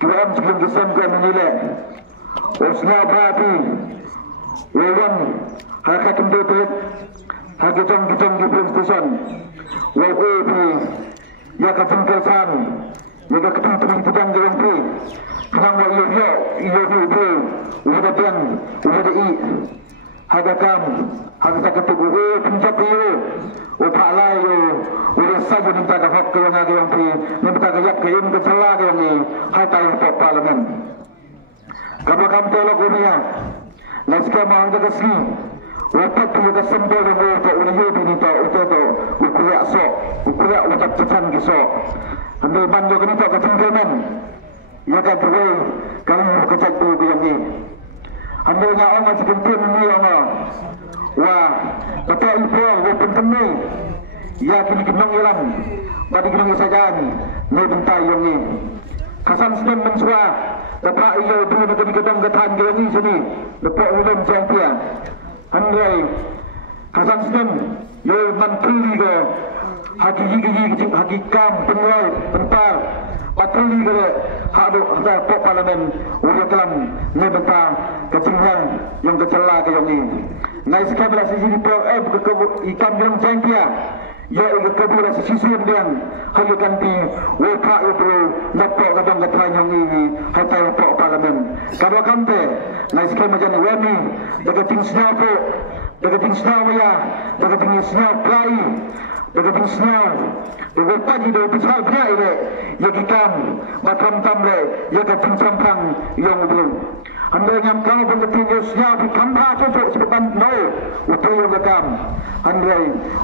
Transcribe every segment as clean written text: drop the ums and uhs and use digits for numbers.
Tuan sebelum kesembuhan menilai Osna berarti Wawan Haka Kembebet Haka Jom-Jom di Prim Station WAP Yaka Jengkelsan Yaka Ketang-Ketang Tetang Gerang Pri Kenang Wak Iyo-Iyo Iyo-Iyo Pri Uwada Ben Uwada I Haka Kam Haka Sakatuk Pinjap Iyo Upak Lai Udah saja minta kafak ke yang ada yang pri minta kayak ke yang kecela ke yang ni hatai untuk parlimen. Kalau kamu tolak dunia, naskah mahu jaga sini. Waktu tu jaga sembel dengan untuk uliu ini tak untuk ukuyak sok, ukuyak ucap cecan kisok. Ambil banjo kini tak kecengkeman. Ya kan terus kamu kecak tu yang ni. Ambil nyawa masih kentin ni orang. Wah, betul itu walaupun kami. Ya kini kenang ilang, bagi kenang isajan, ni bentai yang ni. Kasan senang mensua, dapat ia dulu nak kini ketang ketan yang ni sini, dapat ulun champion. Andai, kasan senang, ia mantuli ke, haki kam, penguai, bentar, patuli ke, haduk ada pok parlimen, udah kelam, ni bentar, kecinghan yang kecela ke yang ni. Nai sekarang sisi di pok, ikan bilang champion. Ya ia kabula sisiun dan hanya ganti waka itu napok kadang katanya yang ini hatai pok parlimen. Kalau kante nai sekarang macam wani dekat snapo dekat snapo ya dekat snapo play dekat snapo dekat pagi do besar dia ini ya kita macam tamle ya dekat sampang yang itu. Anda yang kalau berketinggian di kamera cocok sebetan no utang yang dekam. Anda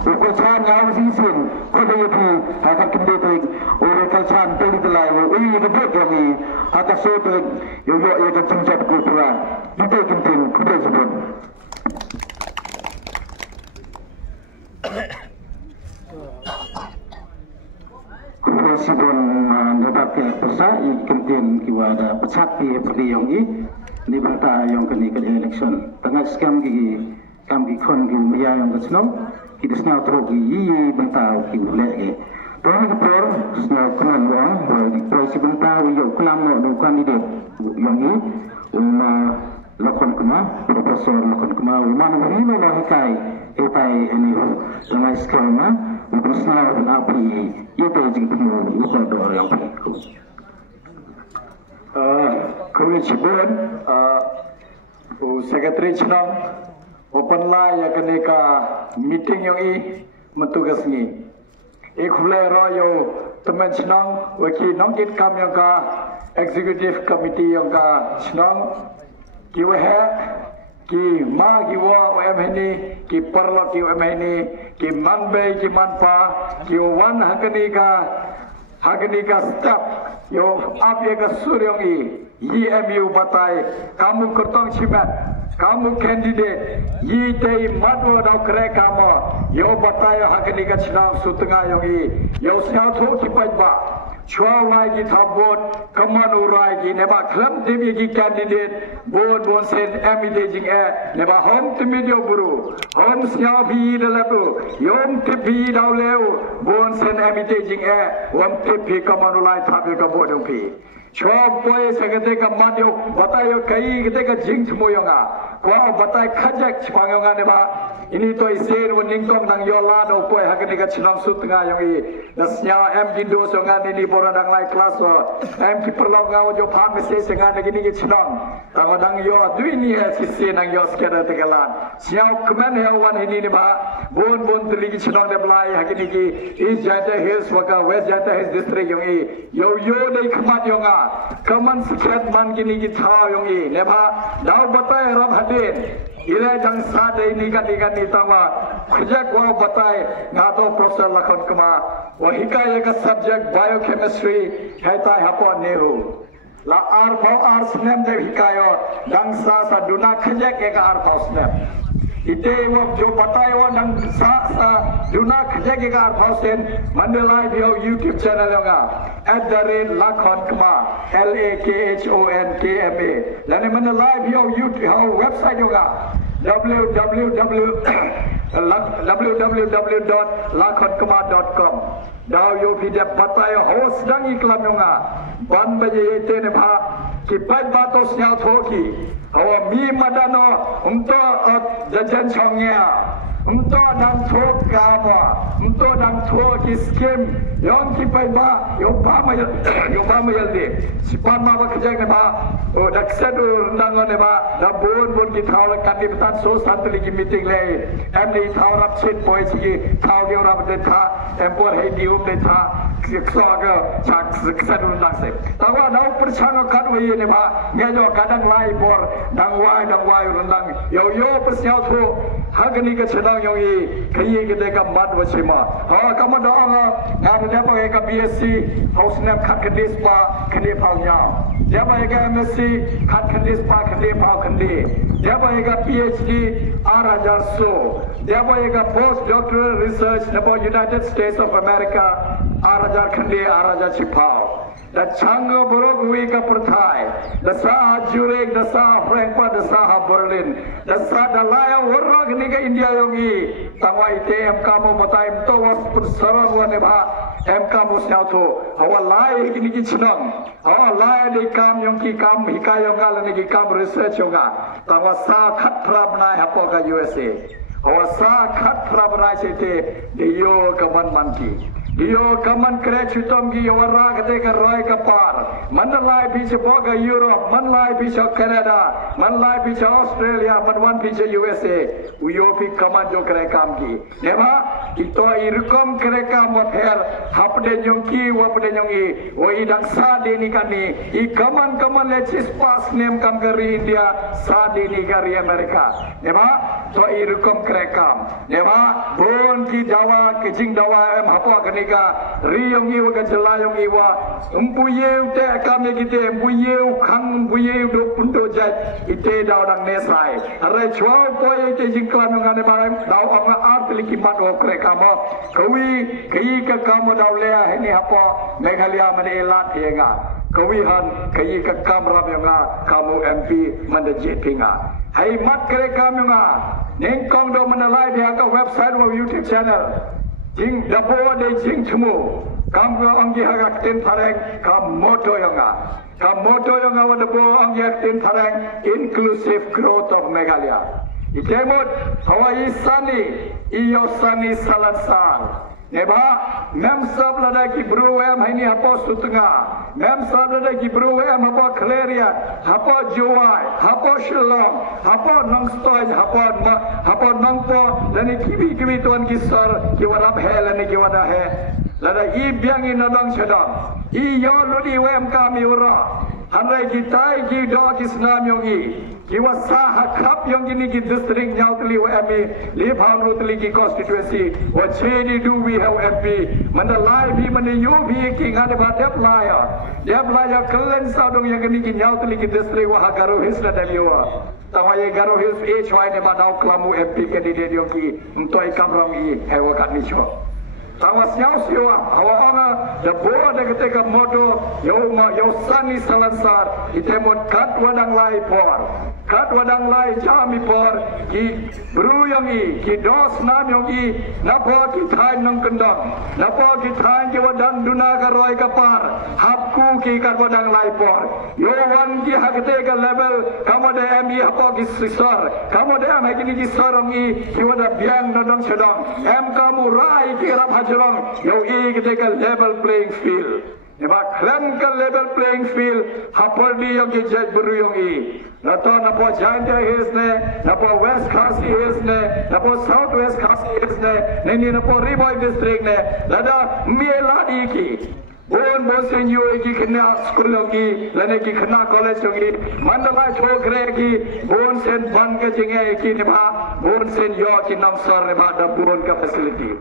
ukuran yang sisin kau itu akan kembali orang kalsan tadi telai ini kedua kami akan sobat yang akan cengcap kupra itu penting kita sebut. Sebelum dapat pesan ikan kiwa ada pecat di perliang ini. Ni bangta yang kini ke election tengah skam gigi kam gigi kon gigi maya yang kesno kita senau teruk gigi bangta gigi lagi tuan kepor senau kenan wang di polisi bangta yo kelam no kandidat yang ni lakon kema profesor lakon kema mana hari mana hakai etai ini tengah skam untuk senau api itu jing temu ukur dor yang perlu. Kewujudan Sekretari Senang open line yang kenika meeting yang ini mentugas ni. Ikhulai royo teman Senang wakil nongkit kami yang ka executive committee yang ka Senang kiwah ki ma kiwa OM ini ki perlo ki OM ini ki manbe ki manpa ki wan hakenika step yo apa ke suryong EMU batai kamu kertong cimat kamu kandidat tei madwa dau kere kamu yo batai hakenika chinang sutengah yang yo siau tu kipai ba chua lagi tabot kemanu lagi neba klam demi ki kandidat bon sen emidaging neba hom timidio buru hom siau bi dalabu yom tibi dau leu bon sen emidaging wam tibi kemanu lagi tabi kabot yang pi chua boy sekete ka madio batayo kai kete ka jing chmoyonga kwa batai khajak chpangonga neba ini to isir woning kong nang yola no boy hakene ka chinam sutnga yongi nasnya em dindo songa ni pora dang lai class em ki perlonga jo phang se senga ni ki chinam tang dang yo duini he sisi nang yo skeda tegalan siao kmen he wan ini ni ba bon tli ki chinam de blai hakene ki is jata hills waka west jata hills district yongi yo dei khmat yonga kaman sikret man gini ki tha yongi neba dau batai rab hadin ila jang sa dei ni ni tama khajak wa batai ngato professor lakon kama wa hikaya ka subject biochemistry haita hapon nehu la ar snap de hikayo jang sa duna khajak ka ar snap ite wo jo batai wa jang sa duna khajak ka ar sen mandalai bio YouTube channel yoga @lakon kama LAKHONKMA lane mandalai bio YouTube website yoga www www.lakonkema.com Dau yo pidap batai hos dang iklam yunga ban baje yete ne bha ki pai batos nya thoki hawa mi madano unto jajan chongya unto dang thok kama unto dang thok skim yang ki pai ba yo ba ma yalde sipan ma ba kjai ne ba o daksadu ndang ne ba da bon ki thaw kan di petan so santli ki meeting le em ni thaw rap chit poi chi thaw ge rap de tha empor he di de tha ksaga chak sadu ndang se tawa dau perchang kan we ne ba nya jo kadang lai bor dang wai rundang yo persya tho hagni ke chedang yo yi khayi ke de ka mat wachima ha kam da nga na de pa ka BSc house name khat khandis pa khande phau nya ya ba ka MSc khat khandis pa khande phau khande ya ba ka PhD R1000 so ya ba ka postdoctoral research about United States of America R1000 khande R1000 chipau da changa borok wi ka perthai da sa Zurich da sa Frankfurt da sa Berlin da sa dalaya warag ni ka India yogi tangwa ite em ka mo matai to was pursara wa ne ba em ka mo syau tho hawa lai ki ni ki chinam hawa lai de kam yong ki kam hika yong ga ni ki kam research yoga tangwa sa khat prab na ha po ka USA hawa sa khat prab na chete de yo ka man ki Dio kaman kre chutom gi yawara kate ka roy ka par manlai piche boga Europe manlai piche Canada manlai piche Australia manwan piche USA uyo pi kaman jo kre kam gi nema ito irkom kre kam wa pher hapde jongki wapde jongi o idang sa de ni kani I kaman le chis pas nem kam gari India sa de ni gari Amerika nema to irkom kre kam nema bon ki dawa ki jing dawa em hapo kani riyong iwa ka jelayong iwa umpuyew te kami kite umpuyew khang umpuyew do punto jat ite daw dang nesai are chwa poye te jingklan ngane barai daw anga art likimat okre kamo kawi kai ka kamo daw lea hini hapo Meghalaya mane lat yenga kawi han kai ka kamra menga kamu MP mande jetinga hai mat kre kamunga nengkong do manalai dia ka website wa YouTube channel jing dabo de jing chmu kam go anggi hagak tin thareng kam moto yonga wa dabo anggi tin thareng inclusive growth of Meghalaya ikemot Hawaii sani iyosani salansang neba mem sab lada ki bruem haini hapo sutunga mem sab lada ki bruem hapo Claria hapo Juwai hapo Shillong hapo Nongstoy hapo Nongpo lani kibi tuan kisar ki warap he lani ki wada he lada I biang I nadang sedang I yo ludi wem kami ura hanrai ki tai ki do ki snam yongi ki wasa hakap yong gini ki district nyautli wa MP li phang rutli ki constituency wa chedi do we have MP manda lai bi mane yo bi ki ngade ba dep laya kelen sadong yang gini ki nyautli ki district wa Garo Hills na demiwa tawaye Garo Hills HY ne ba daw klamu MP candidate yong ki mtoi kamrong I hewa kat ni cho tawas nyau siwa hawa anga the board de ketika moto yo sani salansar itemot kat wadang lai jami por ki bru yongi ki dos nam yongi napo ki thain nang kendang napo ki thain ki wadan duna ka roi ka par hapku ki kat wadang lai por yo wan ki hakte ka level kamode mi hapo ki sisar kamode am hakini ki sarangi ki wada biang nadang sedang em kamu rai ki rap Jurong yo I ketika level playing field Neba klan ka level playing field hapardi yo ki jaj buru yo I nato napo Jaintia Hills ne napo West Khasi Hills ne napo South West Khasi Hills ne neni napo Riboy district ne lada mieladi ki bon bosen yo ki khna school yo ki lane ki khna college yo ki mandala chokre ki bon sen ban ke jinge ki neba bon sen yo ki namsar neba da bon ka facility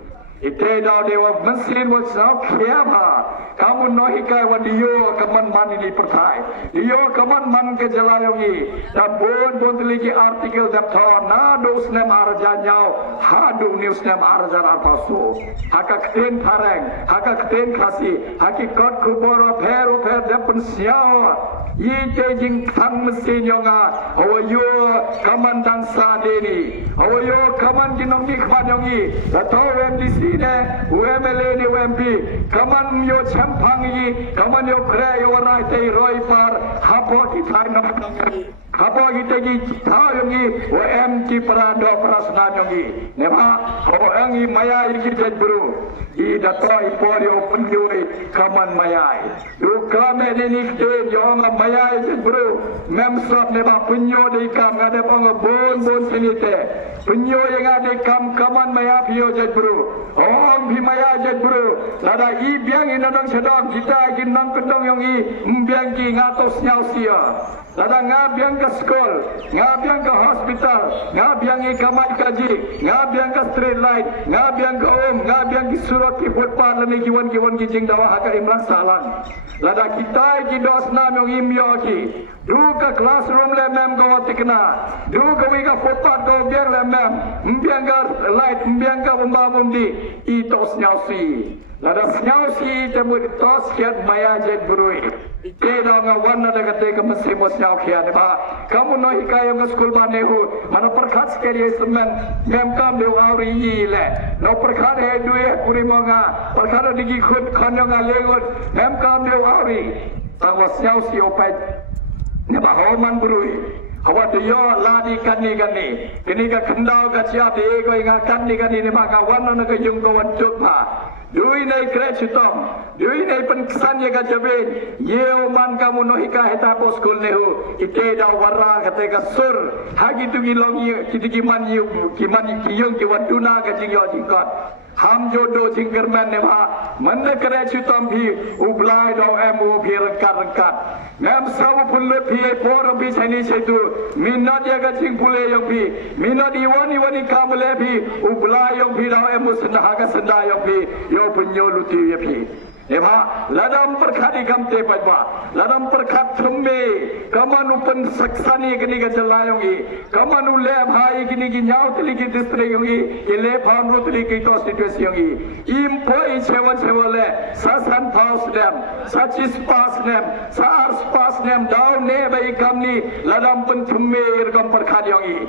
ite daw dewa mesin wa sao khiaba kamu no hikai wa dio kaman man ini perthai dio kaman man ke jalayongi da bon lagi artikel da tho na dos nem arja nyau hadu news nem arja arpasu haka kten thareng haka kten khasi haki kot kuboro pher da pensiao Ite jing tang mesin yonga awayo kaman dang sa deni awayo kaman ginong ni kman yongi atau di sini UMLA ni UMP kaman yo champangi kaman yo kre yo warai tei roi par hapo kita nong hapo kita gi ta yongi UM ki parado prasna yongi nema hapo angi maya iki jebru I dato iporio penjui kaman mayai du klame ni ke yonga maya jebru mem sab ne ba punyo de kam ngade pong bon sinite punyo yang ade kam kaman maya pio jebru om bi maya jebru lada I biang inadong sedong kita gin nang kendong yongi mbiang ki ngatos nyau sia lada ngabiang ke skol ngabiang ke hospital ngabiang I kamai kaji ngabiang ke street light ngabiang ke ngabiang ki surat ki footpath lani kiwan ki jing dawa haka imran salang lada kita ki dos nam yong imyo ki du ke classroom le mem go tikna du ke wi ka footpath go biang le mem mbiang ke light mbiang ke di I tos nyau si lada nyau si temu tos kiat maya jet burui Kena ngawan ada kata kemasi bos nyau kian ba kamu no hikaya ng school ba nehu mana perkat sekali semen mem kam de auri ile no perkat he duye kuri monga perkat digi khut khanyong alegot mem kam de auri tawas nyau si opai ne ba homan burui Hawa dia ladi kani kini ka kendau ka cia de ko inga kani ne ba kawan na ka jung ko wan tuk ma Dui nai krechitom, dui nai penkesan ya kajabe, yeo man kamu no hika heta poskul nehu, ite da warra kate ka sur, hagi tu gilong kiman kiyong kiwaduna ka jingyo jingkot. Ham jodoh jingkerman ne ba, manda krechitom bhi ublai do emu bhi rengkat. Mem sabu pulut bhi por bhi chani setu, minat ya ka jing pule yong bhi, minat iwani kamule bhi ublai yong bhi do emu sendah ka sendah yong bhi. Yo punyo luti ye phi eba ladam perkhadi gamte padwa ladam perkhat thumme kamanu pen saksani gini ga jalayongi kamanu le bhai gini gi nyau tili gi distre yongi ile phamru tili gi constituency yongi impoi chewale sasan house dem sachis pass dem sars pass dem down ne bai kamni ladam pen thumme irgam perkhadi yongi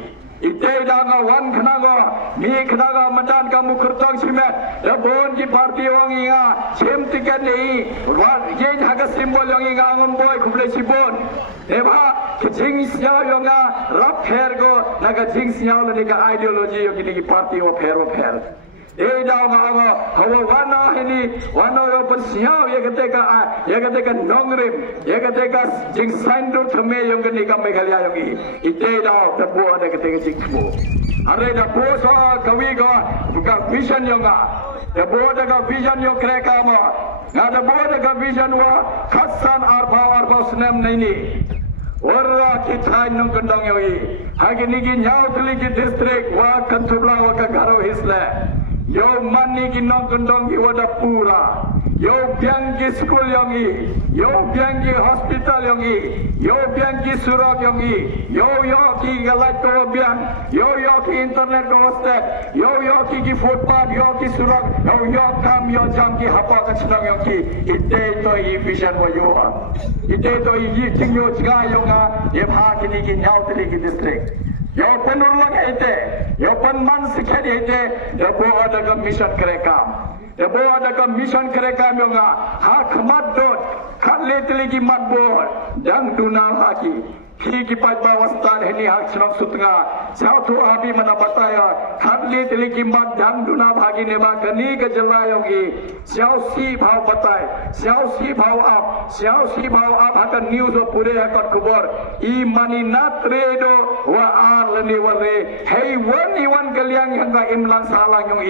Ite danga wan knago ni knago madan kamu kertong simet lebon ki parti wong inga sim tiket ni wan ye haga simbol yang inga ngom boy kuble sibon eba kjing sia yonga rap hergo naga jing sia le ka ideology yo ki parti o pher Eda mago hawa wana ini wana yo persiau ya ketika nongrim ya ketika jing sandu thame yang kini kami kalian yang ite da tebu ada ketika jingmu are da boso kawi ga vision yang da boda ga vision yo kreka ma da boda ga vision wa khasan arba snem nini warra kita nong kendong yo hagi nigi nyau teligi district wa kantubla wa ka garo hisle Yo mani ki nong kendong ki wada pura Yo biang ki school yongi Yo biang ki hospital yongi Yo biang ki surat yongi Yo ki galai to biang Yo ki internet go step Yo ki footpath Yo ki surat Yo kam yo jam ki hapa ka chnang yongi Ite to I vision wa yo Ite to I jing yo jga yonga Ye bha ki ni ki nyau tili ki district Yo penurlang ite, yo penman sikhet ite, debo ada ke mission kerekam. Debo ada ke mission kerekam yo nga, hak madot, hak leteligi madbor, dang dunal haki. Ki pat bawastan heni hak senang sutnga sautu abi mana bataya khatli teliki mat dang duna bhagi neba kani ke jelayongi siau si bhav batai siau si bhav up haka news o pure hakot kubor I mani natredo wa ar leni ware hey wan kaliang hanga imlang salang yong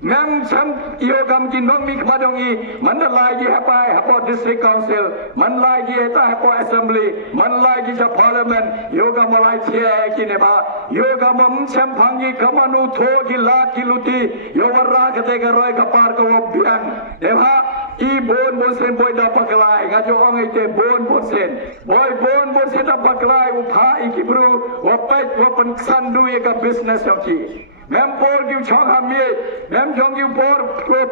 mem cham yogam ki nong mik madong man lagi hapa district council man lagi eta hapa assembly man lagi parliament yoga malai che ki ne ba yoga mam cham phangi kamanu tho ki la ki luti yo warra kate ga roi ka par ko biang ne ba I bon sen boy da paklai ga jo ang ite bon sen da paklai u tha I ki bru wa pai wa pan sandu ye ka business yo ki Mempol kiu chong ham ye, mem chong kiu por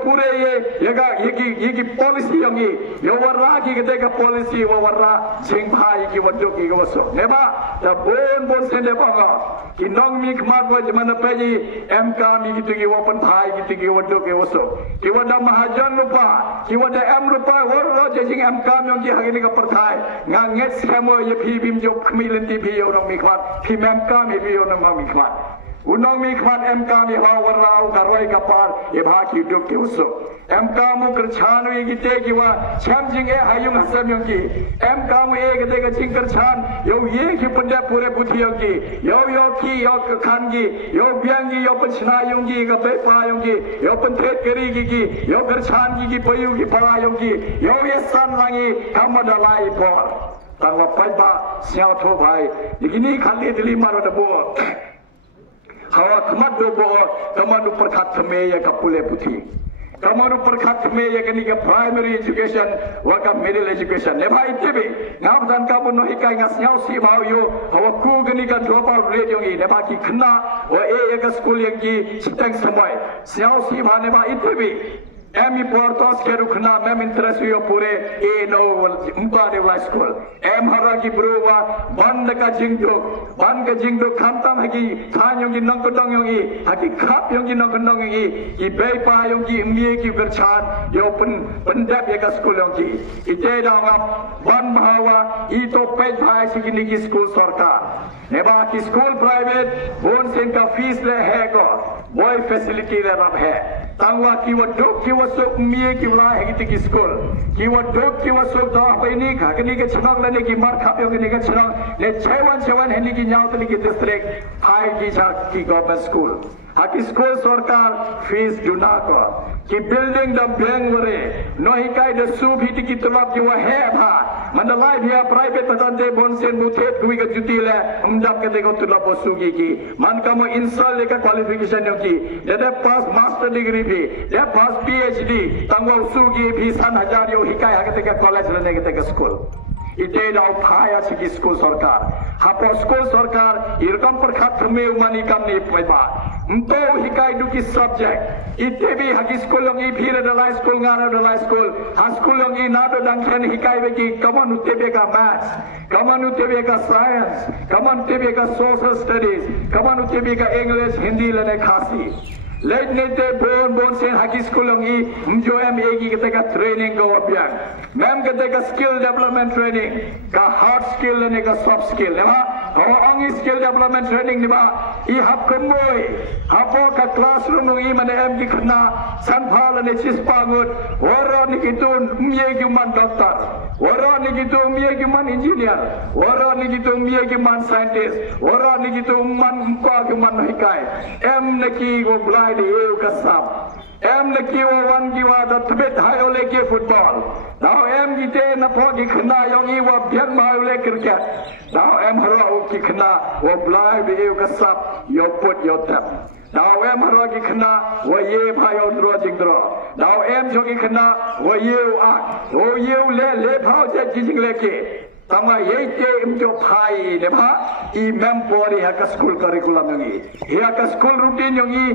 pure ye yegi policy yang ye, yo warra ki kete ka policy wa warra jing bhai ki wadok ki waso. Neba da bon sende banga ki nong mi khmat wa jamana peji MK mi ki ki wapan bhai ki ki wadok ki waso. Ki wada mahajan lupa, ki wada M lupa warra jing MK mi ki hagini ka perthai nganget skemo ye phi bim jo khmilen ti phi yo nong mi khmat, phi MK mi phi yo nong mi khmat. Unang mi khmat MK mi hawa rau karoi kapar e bhaki duk ke uso MK mu kerchan wi gite ki wa cham jing e hayung hasam yong ki MK mu e gite ka jing kerchan yo ye ki panda pure buthi yong ki yo ki yo khan ki yo biang ki yo panchna yong ki ka pe pa yong ki yo panthet keri ki yo kerchan ki payu ki para yong ki yo ye san langi kamadalai por tangwa pai ba siao tho bhai digini khali dili maro da bo hawa kemat dobo kamanu perkat semeya kapule putih kamanu perkat semeya kini ke primary education waka middle education ne bhai tebe ngam dan kamu no hikai ngas nyau si bau yo hawa ku kini ka drop out rate yong ne ba ki khna wa e ka school yang ki sitang samai nyau si ba ne ba itebe Emi portos ke rukna mem interest yo pure e no umpade wa school em hara ki bruwa band ka jingduk khantam hagi than yong ki nong kodong yong i hagi khap yong ki nong kodong yong i ki bei pa yong ki mie ki berchan yo pendap ye ka school yong ki ite da ngap ban bhawa I to pe bhai sikini ki school sarkar neba ki school private bon sen ka fees le hai ko boy facility le rab hai tangwa ki wa dok ki wasuk mie ki wala hagi ki school ki wa dok ki wasuk da pa ini ka kini ke chhang lane ki mar khap yo kini ke chhang le chewan heni ki nyau tali ki district phai ki cha ki government school haki school sarkar fees duna ko ki building da bank wore no hikai de sub hiti ki tulap ki wa he bha mandalai bia private patante bon sen muthet kui ka juti le umdap ke ko tulap bosugi ki man ka mo insal le ka qualification yo ki de pass master degree bhi de pass PhD tangwa usugi bhi 3000 yo hikai hagate ka college le ne ke school ite dau phaya siki school sarkar hapo school sarkar irkam par khat me umani kam ni paiba mto hikai duki subject ite bi hagi school long I phire dalai school ngara dalai school ha school long I na do dang khen hikai be ki kaman utebe ka maths kaman utebe ka science kaman utebe ka social studies kaman utebe ka English Hindi lene khasi late nete bon sen hagi school long I mjo em egi ketika training go abian mem ketika skill development training ka hard skill lene ka soft skill lema ho ongi skill development training ni ba I hap kemoi hapo ka classroom long I mane em ki khna san phal ne chispangut waro ni kitun mie ki man doctor waro ni kitun mie ki man engineer waro ni kitun mie ki man scientist waro ni kitun man ko ki man hikai em ne ki go blai de eu kasam em le ki wan ki wa da tbet hayo le ki football now em ki te na pho ki khna yong I wa byan ma le cricket now em haro ki khna wa blai de eu kasap yo put yo tap now em haro ki khna wa ye pha yo dro jing dro now em jo ki khna wa ye a o ye le phao che ji jing le ki tama ye te mjo phai ne bha I mem pori ha ka school curriculum yongi ya ka school routine yongi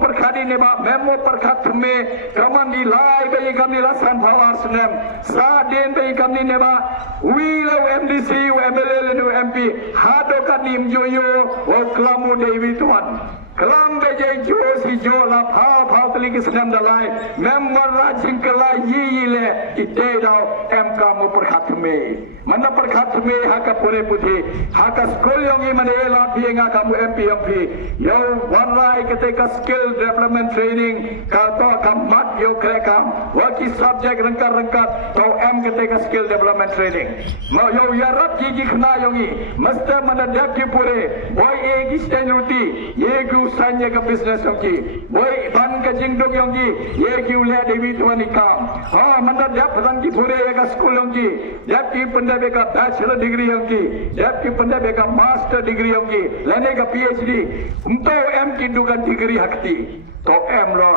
par khadi ne ba memo par khat me kaman ni lai be kam ni lasan phawar sunem sa den be kam ni ne ba wi lo MDC MLL no MP ha do ka nim jo yo o klamu David one Kelam beje jo si jo la phao tali ki senam dalai mem warra jingkala yi le ite dau MK mu par khat me mana par khat me ha ka pure puthi ha ka school yongi mane la pienga ka mu MP yo warra ikate ka skill development training ka to kam mat yo krekam waki subject rangkat to M kate ka skill development training ma yo yarap ki khna yongi master mana dap ki pure boy egi standuti ye gu sanya ka business yongi boy ban ka jingdong yongi ye gu le devi tuani kam ha mana dap ran ki pure ye ka school yongi dap ki panda be ka bachelor degree yongi dap ki panda be ka master degree yongi lene ka PhD umto M ki dukan degree hakti to M lo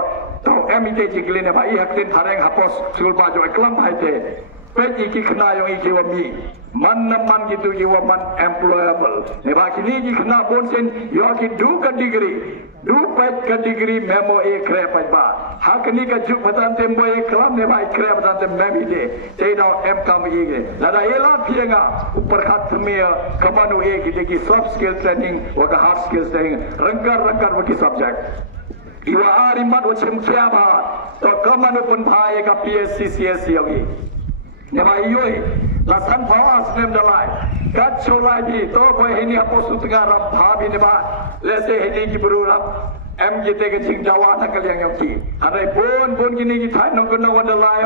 to M ite jigle ne ba I haktin thareng hapos school ba jo eklam bhaite Peki ki kena yang iki wami man naman gitu ki waman employable ne ba kini ki kena bonsen yo ki du ka degree du pet ka degree memo e kre pa ba ha kini ka ju patan tem boy klam ne ba kre patan tem memi de te no em kam i ge la da ela pienga upar khat me kamanu e ki soft skill training wa ka hard skill training rangkar wa ki subject iwa ari mat wa chem kya ba to kamanu pun bhai ka PSC CSC yogi ne ba yoi la san phawas nem dalai kat cholai bi to ko hini apo sutga rap bhabi ne ba lese hini ki buru rap em kita ke jing jawa nak kalian yang ki arai bon gini ki thai nong kono dalai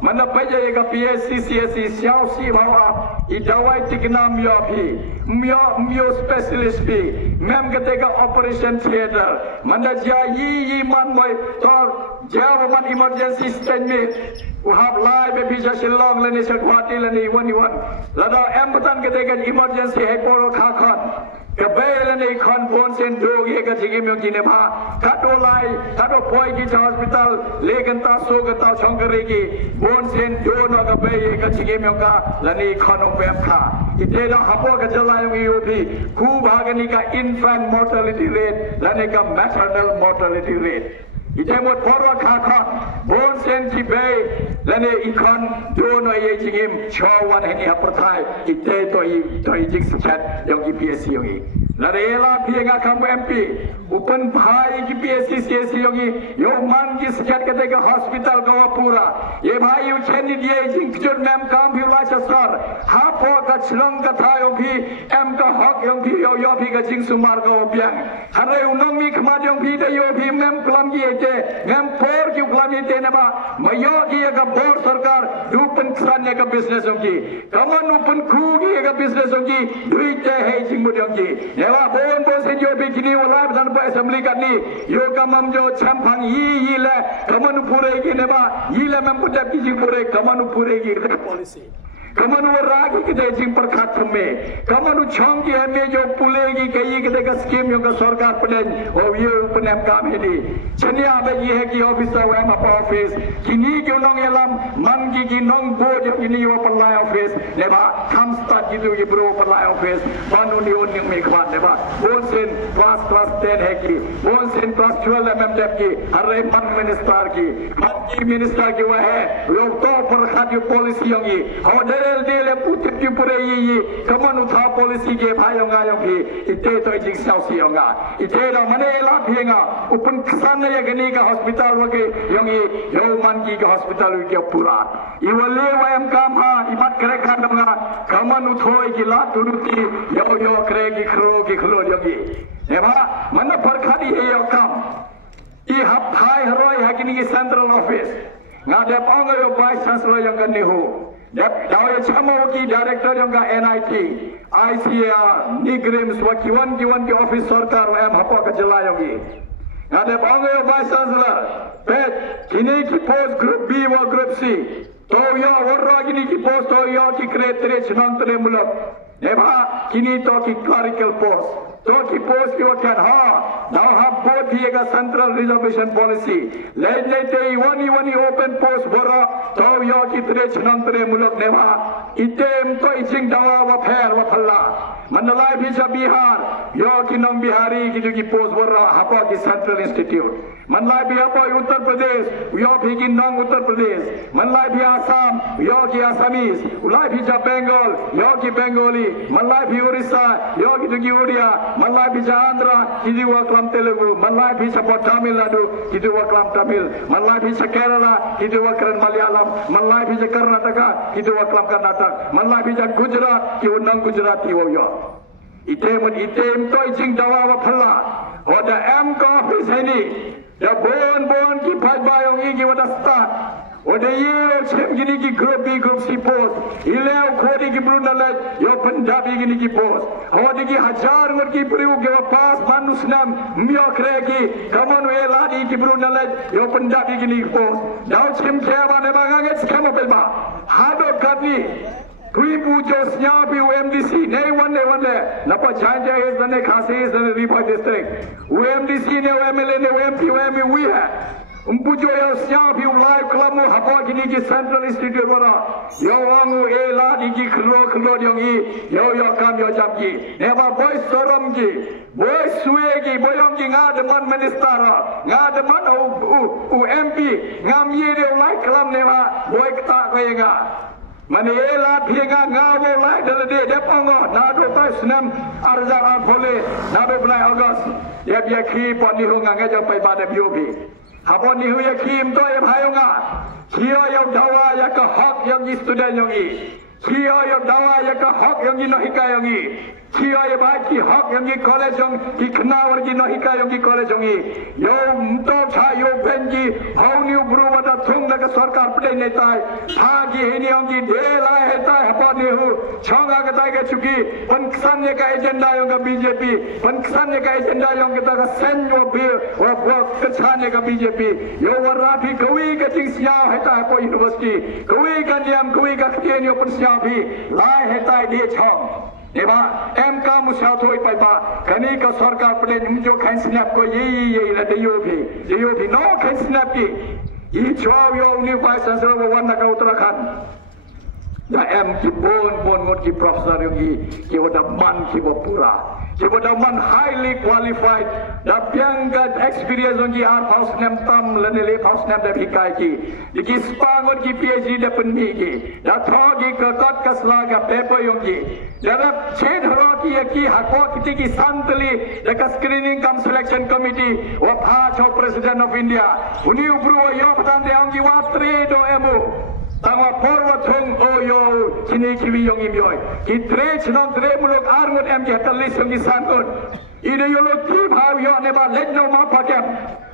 mana paja ka PSC CSC siao si bawa I jawa tikna myo specialist bi mem kate ka operation theater mana ja yi man boy to jawa man emergency statement uhap lai be bisa silong le ni sekwati le ni wan lada em patan kate ka emergency hai poro kha khan Kebailan ni konfon sendok ye kecik yang kini bah katolai kato poi ki hospital lekan ta so kata chongkeri ki bon sendok no kebai ye kecik yang ka lani kono pemka ite dah apa kejalai yang iupi ku bahagani ka infant mortality rate lani ka maternal mortality rate ite mot poro kakak bon sen ki bay lani ikon dono ye jingim chawan heni apertai ite to i jing sekat yang ki PSC yang i lari ela pienga kamu MP upan bhai ki PSC CSC yang i yo man ki sekat ketika hospital Gawapura ye bhai u cheni dia jing kjur mem kam bhi la chasar hapo ka chlong ka tha yang bhi em ka hok yang bhi yo bhi ka jing sumar Gawapiang hare unong mi khmat yang bhi de yo bhi mem klam ki mem por ki klam ite ne ba mayo ki ka bor sarkar dupan kran ne ka business yang ki kaman upan khu ki ka business yang ki duite hai jing mo yang ki Yalah bon sen yo begini walai besan po assembly kat ni yo kamam jo champang yi le kamanu pure ki ne ba yi le mem putap ki ji pure kamanu pure ki policy kamanu ragi ki de jing perkhat me kamanu chong ki me jo pule ki kai ki de ka scheme yo ka sarkar peden o yo penem kam ini chania ba yi hai ki officer wa ma office kini ki nong elam man ki nong board yo ini yo palai office ne ba kam start ki du ki bro palai office banu ni on yang me khwan ne ba bon sen class 10 hai ki bon sen class 12 mm dep ki hare man minister ki minister ki wa hai yo to perkhat yo policy yang yi Del le putip ki pure yi kamanu tha policy ke bhayong ga yong ki ite to jing sao si yong ga ite da mane la phenga upun ksan ye gani ka hospital wa ke yong yi yo man ki ka hospital ki pura iwale wa em kam ha imat kre khan nga kamanu thoi ki la turuti yo kre ki khlo yong ki ne ba man parkhadi ye yo kam I hap thai roi hakini ki central office nga de pango yo vice chancellor yang kan ni ho Dawe chamo ki director yang ka NIT, ICAR, Nigrims, wakiwan ki office sarkar wa em hapo ka jela yang ki. Ngade pango vice chancellor, pet kini ki post group B wa group C. To yo warra kini ki post to yo ki kretre chnang tre mulak. Eba kini to ki clerical post. To ki post ki wakan ha. Now have both the central reservation policy. Legislate wani open post bora to yo ki tre chnang tre mulak neba. Item to ijing dawa wa phair wa phalla. Mandalai bisa Bihar yo ki nong Bihari ki post bora hapa ki central institute. Mandalai bi hapa Uttar Pradesh yo ki nong Uttar Pradesh. Mandalai bi Assam yo ki Assamese. Ulai bi Bengal yo ki Bengali. Mandalai bi Orissa yo ki Odia. Mandalai bi Andhra ki waklam Telugu. Mandalai bi Tamil Nadu ki waklam Tamil. Mandalai bi Kerala ki wakram Malayalam. Mandalai bi Karnataka ki waklam Karnataka. Mandalai bi Gujarat ki nong Gujarati wo yo. Item to jing dawa wa phalla oda em ko office ni ya bon ki phaj bayong i ki wada start oda ye chem gini ki group B group C post ilew khodi ki brundalat yo Punjabi gini ki post hodi ki hajar ngor ki priu ke pas manusnam myo kre ki kamanu eladi ki brundalat yo Punjabi gini ki post daw chem khaba ne bagange skamo pelba hado kadni Kui pujo snyapi UMDC ne one napa chanja is the khasi is the Ripa district UMDC ne UMLA ne UMP UME we have Umpujo yo siap yu live kelamu hapa kini ki Central Institute wala. Yo wangu ela di ki kelo diongi. Yo kam yo jam ki. Neba boy sorom ki. Boy suwe ki boyong ki ngademan ministara. Ngademan u MP. Ngamye de live kelam neba boy kata kaya nga. Mane ela phianga ngabo lai dalade depango nado tai snam arzak phole nabe blai August ya bia khi poni hu nga ngaja pai ba de biobi hapon ni hu ya kim to ya bhayonga khio yo dawa ya ka hak yang ni student yang ni khio yo dawa ya ka hak yang ni no hika yang ni khio ya ba ki hak yang ni college yang ki khna war ki no hika yang ki college yang ni yo mto cha yo benji hau ni bru wada thung la ka sarkar pde ne tai tha ki he ni yang ki de la he tai hapon ni hu changa ka tai ka chuki panksan ye ka agenda yang ka BJP panksan ye ka agenda yang kita ka sen yo bi wa kachan ye ka BJP yo warra phi kawi ka ting sia he tai po university kawi ka niam kawi ka kien yo pun sia phi lai he tai de chang Eba MK musya thoi pai ba kani ka sarkar pade numjo khain snap ko ye la de yo phi no khain snap ki I chaw yo ni vice chancellor wan na ka Uttarakhand ya em ki bon ngot ki professor yo ki wada man ki bopura ki wada man highly qualified da pyanga experience on ki art house nem tam lane le house nem da hikai ki spa ngot ki PhD da penni ki da tho ki ka kat kasla ga paper yo ki da ched ro ki hako kiti ki santli da ka screening cum selection committee wa pha cho president of India uni ubru yo patan de ang ki wa tre do emu Tangwa porwa thong yo kini kiwi yong imyoy. Ki tre chinong tre mulok arngot em ki hatalis yong isangot. Ide yolo tip haw yo neba lejno ma pakem.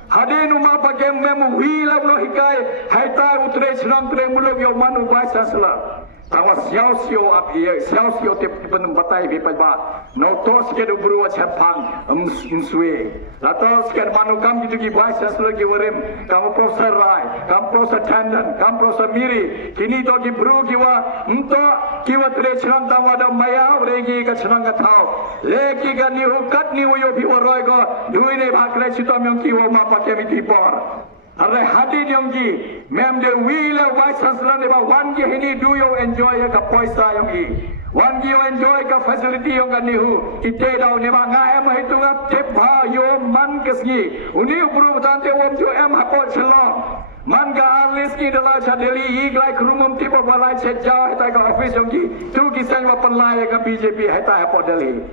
Hadenu ma pakem memu wila ulo hikai. Haita utre chinong tre mulok yo manu vice chancellor. Tangwa siao ap iya siao te penembatai bi pa no tos ke do buru chapang mswe la tos ke manu kam gitu ki vice chancellor ki warim kam professor rai kam professor tandon kam professor miri kini to ki buru ki wa mto ki wa tre chram tangwa da maya regi ka chram ka thau le ki ga ni hu kat ni wo yo bi wa roi go dui ne bhakle chitom yong ki wo ma pa ke mi ti por Arre hati yang ji, mem de wheel vice chancellor ne ba one ki hini do you enjoy ka paisa yang ji, one ki you enjoy ka facility yang kan nihu, ite dau ne ba nga em hitu nga tip ha yo man kesgi, uni upru betante wom jo em hapol chelong, man ka arlis ki dala chadeli iglai krumum tipo balai cheja heta ka office yang ji, tu ki sen wa panlai ka BJP heta hapol deli.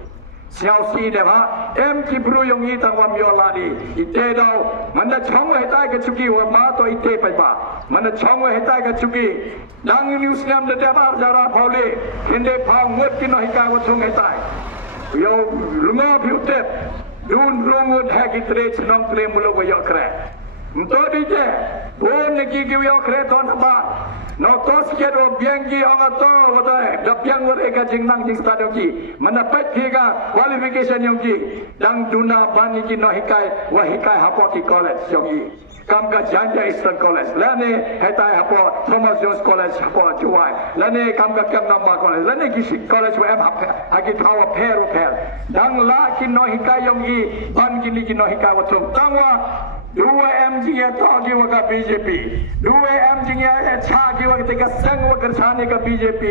Siao si ne ba em ki bru yong yi tang wam yo la ni ite dau man da chong he tai ka chuki wa ma to ite pai ba man da chong he tai ka chuki dang news nam de ba jara phole kinde pha ngot ki no hi ka wa chong he tai yo lunga phu te dun rungut ha ki tre chnong tre mulo wa yo kre mto di je bon ne ki yo kre ton ba no tos ke do biangi anga to wada da biang wore ka jingnang jing stadium ki manapat phiga qualification yong ki dang duna bani ki no hikai wa hikai hapo ki college yong ki kam ka janja eastern college lane hetai hapo Thomas Jones college hapo chuai lane kam ka kam namba college lane ki college wa em haki thawa per dang la ki no hikai yong ki ban ki ni ki no hikai wa thum tangwa dua MG ya togi wa ka BJP dua MG ya cha ki wa ketika sang wa kersane ka BJP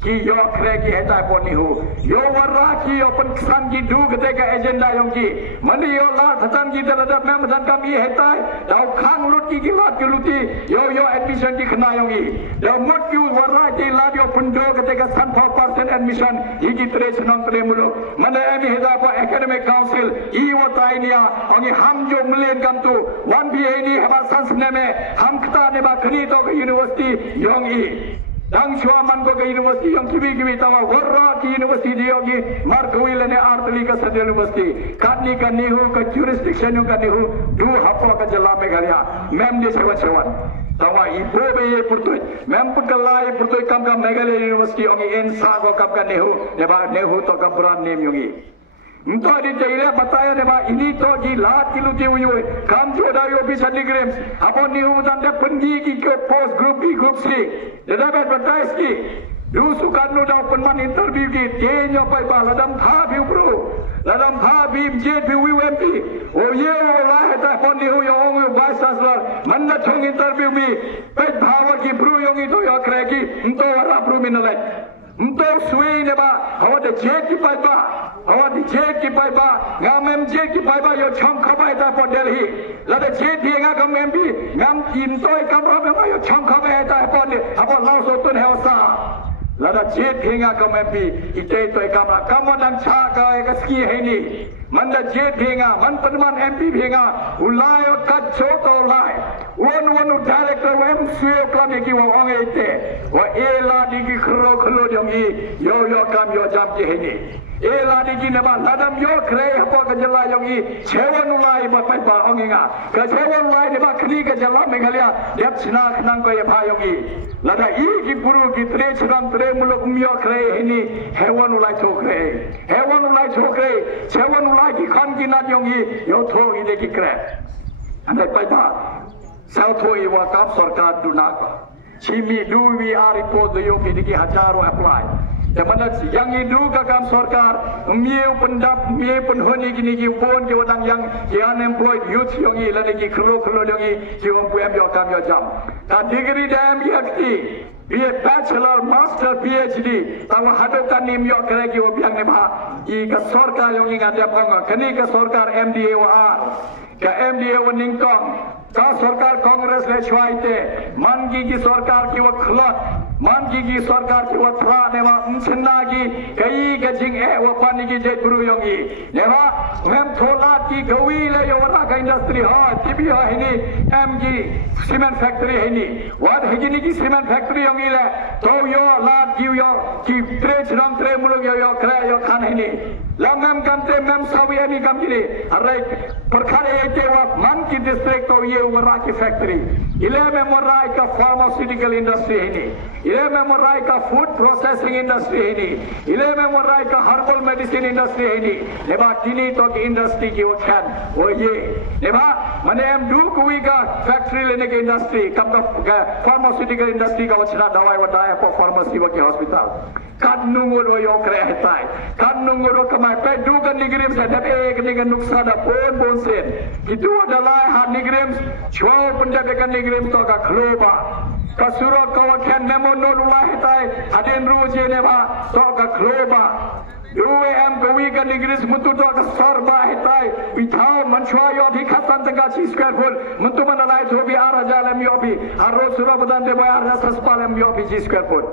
ki yo kre ki heta poni hu yo warra ki yo panksan ki du ketika agenda yong ki mani yo la thatan ki da mem than kam yi heta dau khang lut ki lat ki luti yo admission ki khna yong ki dau mot ki warra ki la yo pundo ketika san 4% admission hi ki tre chnong tre muluk mane emi heta po academic council I wa tainia ongi ham jo mlen kam tu one PhD haba sans neme ham kta ne ba khani to ka university yong I dang chwa man ko ka university yong kibi tawa warra ki university yong I mar kawile ne artli ka sad university kadni ka nihu ka jurisdiction yong ka nihu du hapo ka jala meghalaya mem de sewan tawa ibo be ye purtoi mem pakalai purtoi kam ka meghalaya university yong I en sa ko kam ka nihu ne ba nihu to ka brand name yong I Mto di jaile bataya ne ba ini to ji lat kiluti uyu kam joda yo bisa digrem apa ni umutan de pengi ki ke post group B group C dada bet batais ki du sukarno da penman interview ki tenyo pai ba ladam tha bi bro dalam habib JPWMP oh ye lah ta pon ni yo ong bahasa sar manna thong interview mi pet bhawa ki bru yong itu yo kreki unto ra bru minalai unto sui ne ba hawa de jet ki pai ba hawa de jet ki pai ba ngam jet ki pai ba yo chong khabai ta pon Delhi la de jet thi nga kam MP ngam kim toi kam ro ba yo chong khabai ta pon ni apon lao so tun heo sa lada jet hinga kam MP ite toy kamra kamodan cha ka ka ski hini manda jet hinga man panman MP hinga ulai ka choto lai one director wem suyo kam ki wa ong ite wa ela digi khro khlo jongi yo kam yo jam ki hini ela digi na ba ladam yo kre hapo ka jala jongi chewon ulai ba pai ba ong inga ka chewon ulai ne ba khni ka jala meghalia dep china khnang ko ya pha yongi lada I ki guru ki tre chram tre muluk myo kre hini hewan ulai chokre chewon ulai ki khan ki na yongi yo tho ide ki kre andai pai ba sao tho I wa kam sarkar dunak chimi du we are report yo ki diki hajaro apply Mana yang itu kakam sarkar miu pendap miu penhuni kini ki pun ki wadang yang unemployed youth yang I lagi ki khlo yang I ki om puem yo kam yo jam ta degree dam yakti be bachelor master PhD tawa hadokan nim yo kare ki obiang ne ba I ka sarkar yang I ngada pang kini ka sarkar MDA wa ka MDA wa ningkong ka sarkar Congress le chwaite man ki sarkar ki wa khlat man ki sarkar ki wa thra ne ba chinna ki kai ka jing wa pani ki je guru yong I ne ba mem thola ki gawi le yo ra ka industry ha tibi ha hini M ki cement factory hini what hini ki cement factory yong I le to yo la ki yo ki tre chram tre muluk yo kra yo khan hini la mem kam te mem sawi ani kam ki arai perkhare ke wa man ki district to ye wa ki factory ile me morai ka pharmaceutical industry hini ile me morai ka food processing industry hini ile me morai ka herbal medicine industry hini leba kini to ki industry ki wakhan o ye leba mane am du kui ka factory lene ke industry kam ka pharmaceutical industry ka wachna dawai wadai ko pharmacy wa ki hospital kan nunguro yo kre hetai kan nunguro kamai pe du kan nigrim sa dap ek ni kan nuksa da bon sen itu adalah ha nigrim chwa punja be kan nigrim to ka khloba kasuro ka wakhan nemo no rula hetai adin ru je ne ba to ka khloba Dua am gawi ka nigris mutu to ka sarba hetai bithao manchwa yo thi khatan tanga chi square full mutu manalai thobi arajalam yo bi arro sura badan de bayar rasas palam yo bi chi square full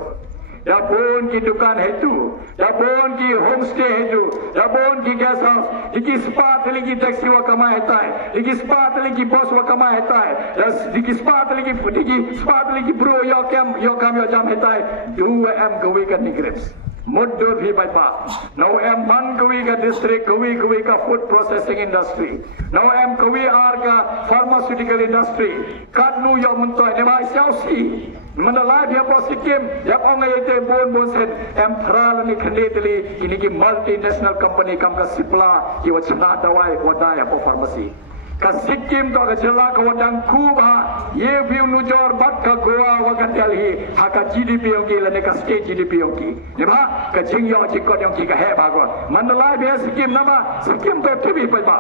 Dapun ki dukan itu, dapun ki homestay itu, dapun ki guest house, diki spa lagi taxi wa kama hetai, diki spa lagi bos wa kama hetai, diki spa lagi bro yo kam yo jam hetai, dua am gawi ka nigrips. Mudur bhi bai pa. Now am man gawi ka district gawi ka food processing industry. Now am gawi ar ka pharmaceutical industry. Kadnu yo mentoy ne ba siausi. Menalai dia posikim, ya orang itu bon sen, empral ni kendali ini ki multinational company kam ka sipla ki wachna dawai wadai apa farmasi. Ka Sikkim to ka jela ka wadang Kuba, ye view nujor bat ka Goa wa ka Delhi, ha ka GDP yang ki lane ka state GDP yang ki. Ne ba ka jing yo jikot yang ki ka he ba gon. Menalai dia Sikkim nama, Sikkim to tibi pa ba.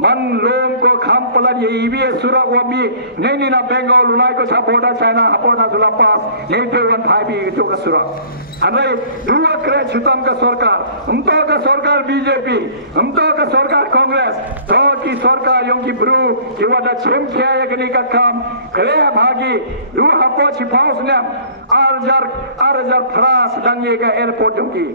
Man lom ko kham pala ye ibi sura wami nei na Bengal ulai ko sapoda China apoda sula pas nei pe wan thai bi to ka sura anai dua kre chutam ka sarkar BJP umto ka sarkar Congress to ki sarkar yong ki bru ki wada chem khya ya gani ka kam kre bhagi du hapo chi paus ne arjar phras dang ye ka airport yong ki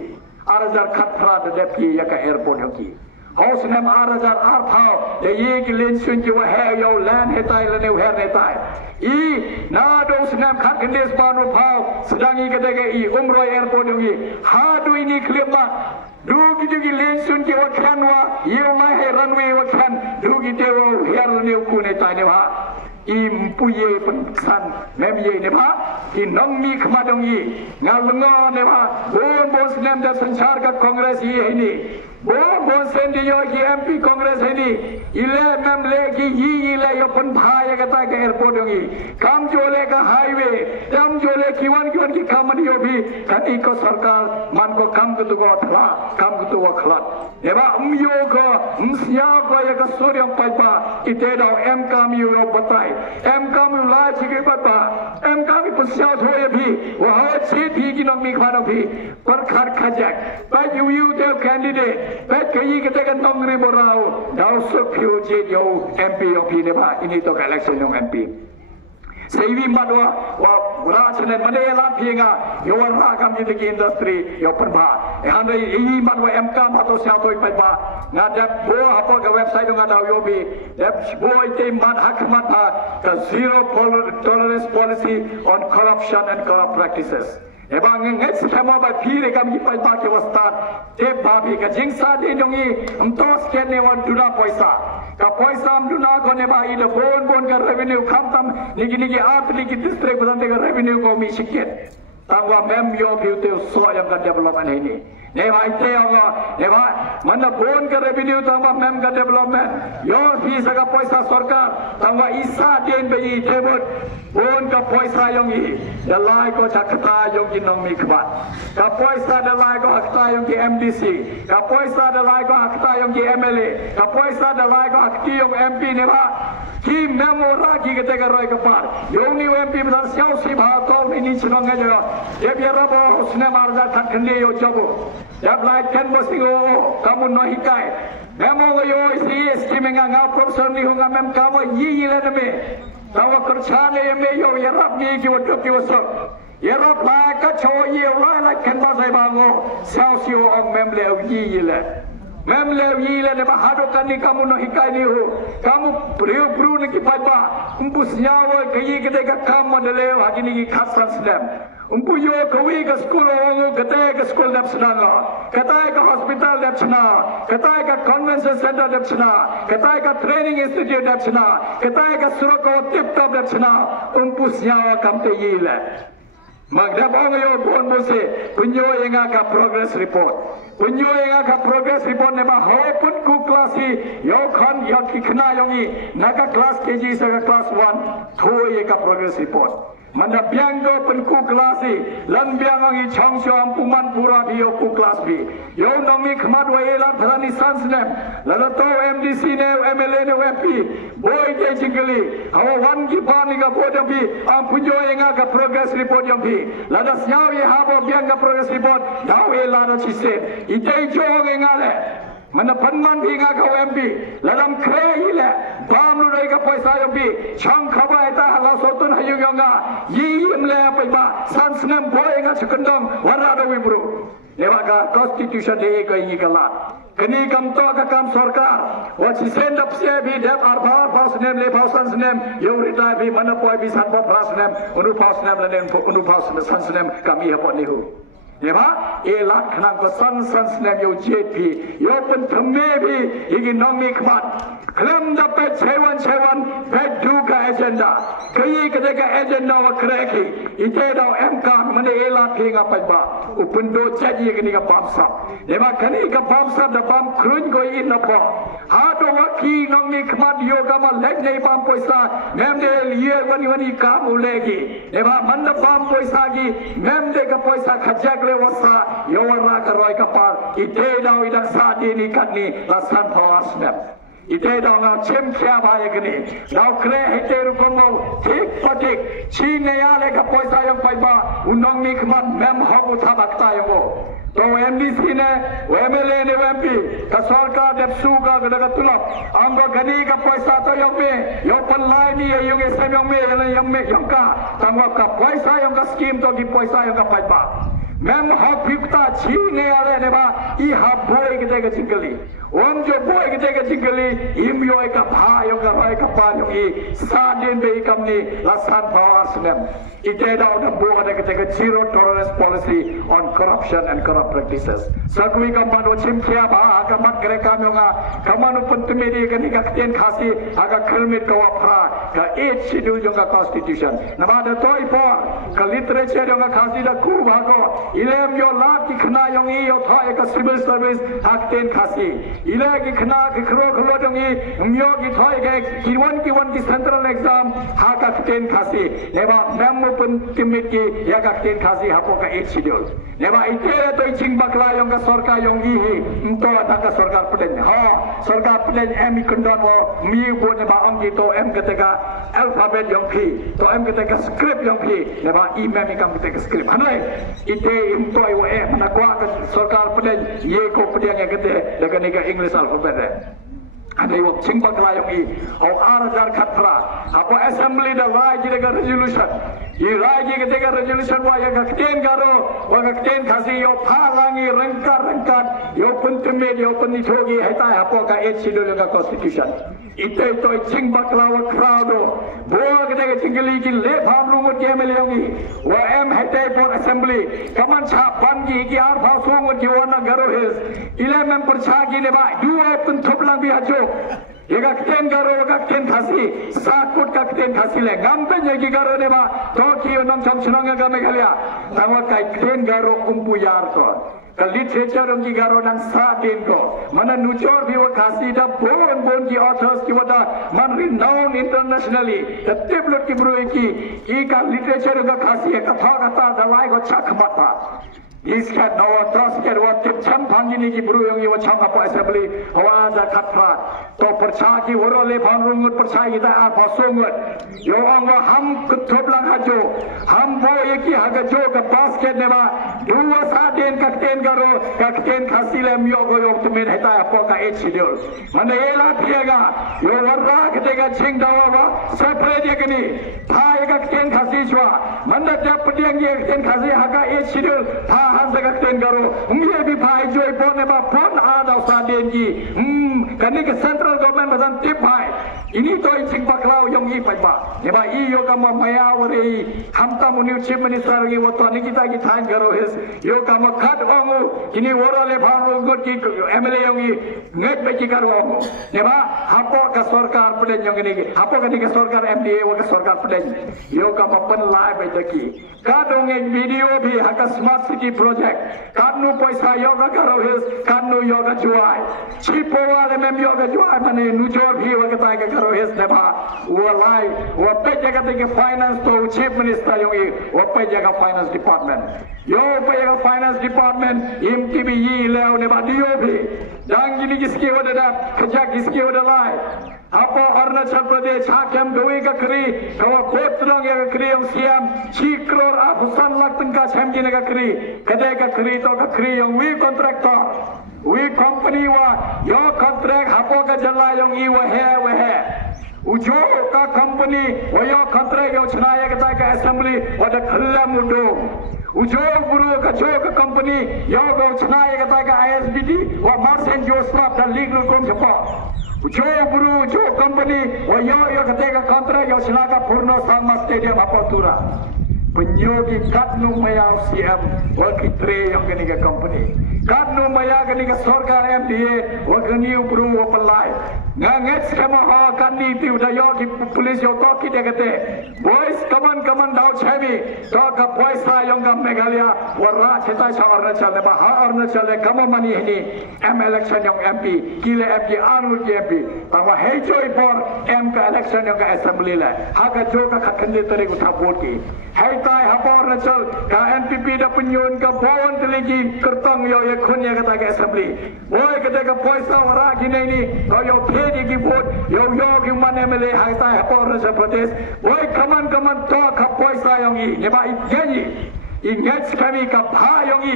arjar khat phra de dep ki ya ka airport yong ki Haus nem arajar arthau de ye ki len sun ki wa he yo lan hetai le ne her hetai I na do nem khat kendes panu phau sedang I kadege I umroi airport yogi ha do ini klema du ki len sun ki wa khan wa ye ma he runway wa khan du ki te wo her ne ku ne tai ne ha impuye pensan memye ne ba inong mi khmadong yi ngalngo ne ba bon snem da sanchar ka congress yi ini bon sendi yo ki mp congress ini ile memle ki yi ile yo pen bhai kata ke airport yi kam jole ka highway kam jole kiwan ki kamani yo bhi kani ko sarkar man ko kam ko thla kam ko khlat ne ba umyo ko umsya ko ye ka suryam paipa ite da em kam yo batai em kam la chi ke bata em kam pusya thoye bhi wa chi thi ki nong mi khana bhi par khar khajak ba you the candidate baik kayi kita kan nongri borau dah sepuluh jauh MP ne ba ini to election ng MP Seiwi madwa wa rachanen madela pinga yo rakam ni ki industry yo perba hande i madwa MK mato sia toi pai ba ngadap bo apa ke website ngada yo bi dap bo ite mad hakmat ka zero tolerance policy on corruption and corrupt practices ebang ngai skema ba phire kam ki pai ba ke wasta te ba bi ka jingsa de dongi amtos ke ne wan duna paisa ka paisa am duna ko ne ba i de bon ka revenue kham tam nigi art nigi district badante ka revenue ko mi siket tangwa mem yo beauty so yang ka development ini ne ba ite ne ba mana bon ka revenue tangwa mem ka development yo fi sa paisa sarkar tangwa isa den be i tebot bon ka paisa yong i dalai ko chakta yong ki nong mi khbat ka paisa dalai ko hakta yong ki MDC ka paisa dalai ko hakta yong ki MLA ka paisa dalai ko hakti yong MP ne ba ki memora ki kete ka roi ka par yong ni MP badal siao si bha to ni chinong ga jo ye biara bo usne marza thakne yo jobo jab lai ken bo singo kamu no hikai memo yo isi scheme nga professor ni hunga mem kamu yi le me tawa kerjane me yo yarap ni ki waduk ki wasok yarap la ka cho ye la ken ba sai ba ngo sao sio ong mem le yi le ne ba hado kan ni kamu no hikai ni ho kamu bru ni ki pa ba umpus nyawo kayi kete ka kam modele ha ki ni ki khasan slam umpu yo kawi ka school ongo kete ka school dap sana kete ka hospital dap sana kete ka convention center dap sana kete ka training institute dap sana kete ka suroko tip top dap sana umpu nyawo kam te yile magdap ongo yo bon bose punyo yenga ka progress report punyo yenga ka progress report ne ba ho put ku klasi yo khan ya ki khna yongi naga class KG sa class 1 tho ye ka progress report mana bianggo penku klasi lan biangangi changsyo ampuman pura bi yo ku class bi yo nongi khmat wa ela thani sans nem la to MDC ne MLA ne MP boy je jingli hawa wan ki pani ga bodam bi ampunyo yenga ka progress report yam bi la da syaw ye habo bianga progress report daw ela no chise ite jo yenga le mana panman bi nga ka MP ladam kre ile bam lu rei ka paisa yo bi chang khaba eta hala sotun hayung yonga yim le pa ba san snem boy nga chakandong wara da wi bro newa ka constitution de ka yi ka la kani kam to ka kam sarkar wa chi send up se bi dep ar pas nem le pas san snem yo rita bi mana poi bi san pas nem unu pas nem le nem unu pas san snem kam yi ha ni hu Neba, elak nang ko san snem yo JP, yo pen thame bhi igi nong mi khmat, klem da pe chewan pe du ka agenda, kayi kade ka agenda wa kreki, ite da MK mane elak phi nga pa ba, upun do chaji kini ka bamsa, neba kani ka bamsa da bam krun ko in na po, ha do wa ki nong mi khmat yo ka ma leg nei bam poisa, mem de ye wani ka mu legi, neba man da bam poisa gi, mem de ka poisa khajak wasa yawara karoi kapal ite daw idak sadi ni katni lasan pawas nem ite daw nga chem kya bhai gni daw kre hete rukomo thik patik chi ne yale ka paisa yang paiba unong ni khmat mem habu tha bakta yo to MDC ne MLA ne MP ka sarkar depsu ka gada tulap anggo gani ka paisa to yang me yo panlai ni yung esem yang me yang me yang ka tangwa ka paisa yang ka scheme to gi paisa yang ka paiba mem hak bipta chi ne ale ne ba I ha boy ke te jingli om jo boy ke te jingli im yo ka pha yo ka roi ka pa yo I sa din be kam ni la san power snem ite da on bo ada ke te zero tolerance policy on corruption and corrupt practices sakui ka mano chim khia ba ka mat kre kam yo nga kamano puntumedi ka ni ka ten khasi aga khelmit ka wa phra ka 8 schedule yo ka constitution na ba da toy por ka literature yo ka khasi da ku ba ko ilem yo la ki khna yo I yo tha ka civil service hak ten khasi ile ki khna ki khro khlo yo I myo ki tha ka ki central exam hak ka ten khasi ne ba mem pun timit ki ya ka ten khasi hapo ka 8 schedule ne ba ite to ching bakla yo ka sarkar yo I to da ka sarkar peden ha sarkar peden em ikondon wo mi bo ne ba ong ki to em keteka alphabet yo phi to em keteka script yo phi ne ba I mem ikam keteka script anoi ite im to wo mana kwa ka sarkar peden ye ko peden ya kete daga ni ka English alphabet ada yang cimbak layang I au arajar khatra apa assembly da rai ji daga resolution I rai ji daga resolution wa ya kakten garo wa kakten khasi yo phalangi rangkar yo puntume yo punithogi heta apo ka 8 schedule ka constitution ite to cimbak lawa crowdo bo daga cingli ki le phamru mo ke meliongi wa em heta for assembly kaman cha bangi ki ar phaso mo ki wana garo his ile mem perchagi ne ba duwe pun thoplang bi hajo Ega kten garo ega kten khasi sakut ka kten khasi le gampe nyegi garo ne ba toki onam chamchnong ga meghalya tawa kai kten garo umpuyar ko ka literature ong ki garo nang sa din ko mana nuchor bi wa khasi da bon ki authors ki wada man renowned internationally the tablet ki bro ki ka literature ga khasi ka tha da lai go chak mata इसका नवा दस के रुआ तिप छम भांगिनी की बुरु योंगी वो छम अपो assembly हवा जा खतरा तो परछा की वरो ले भांगुंगुट परछा इदा आ भासोंगुट यो अंगो हम कुथोब लंग हजो हम वो एक ही हगजो का बास्केट नेवा दुआ सादेन कक्टेन करो कक्टेन खासी ले मियो को यो तुमें हेता अपो का 8 schedule मने एला थिएगा यो वर्रा कतेगा छिंग दावा वा सेपरेट यकनी था एक कक्टेन खासी छवा मने जब पटियंग ये कक्टेन खासी हगा 8 schedule था हम तक ten garo umye bi bhai joy pon ba pon ada saden ji kani ke central government badan tip bhai ini to ching baklau yong I pai ba ne ba I yo ka ma maya wari ham ta muni chief minister gi wo to nikita gi than garo his yo ka ma khat ongu ini wora le bharu got ki MLA yong I nget be ki karo ongu ne ba hapo ka sarkar peden yong ni hapo ka ni ka sarkar MDA wo ka sarkar peden yo ka ma pan lai be daki ka dong ek video bhi haka smart city project kanu paisa yoga karo his kanu yoga juai chipo wale mem yoga juai mane nujo bhi wagata ka karo his neba wo lai wo pe jaga ke finance to chief minister yogi wo pe jaga finance department yo pe jaga finance department MTB yi leo neba dio bhi jangini kiski wada khajak kiski wada lai apa Arunachal Pradesh hakem doi ka kri kawa kotrong ya kri yang siam 6 crore afusan lak tengka chem gine ka kri kade ka kri to ka kri yang we contractor we company wa yo contract hapo ka jala yang I wa he ujo ka company wa yo contract yo chhnaya ka assembly wa da khalla mudo ujo guru ka jo ka company yo go chhnaya ka ISBD wa Marcin Joseph da legal kom support Jo guru jo company wa yo katega kontrak yo silaka Purno Sama Stadium apatura penyogi katnu maya CM wa kitre yang gani ka company katnu maya gani ka sarkar MDA wa gani upru wa palai nganget skema ha kani ti uda yo ki police yo to ki degate boys kaman dau chemi to ka paisa yang ka Meghalaya wa ra cheta cha Arunachal le ba ha Arunachal le kamo mani ni election yang MP kile MP anu MP tawa hei joy por M ka election yang ka assembly le ha ka jo ka khande tare utha vote ki hei tai ha por Arunachal ka NPP da punyun ka bawon telegi kertong yo ye khonya ka ta assembly boy ka ka paisa wa ra ki nei ni to yo ki vote yo ki man MLA hai tai ha por Arunachal Pradesh boy kaman to ka paisa yang I ne ba I ingat kami ka pha yang I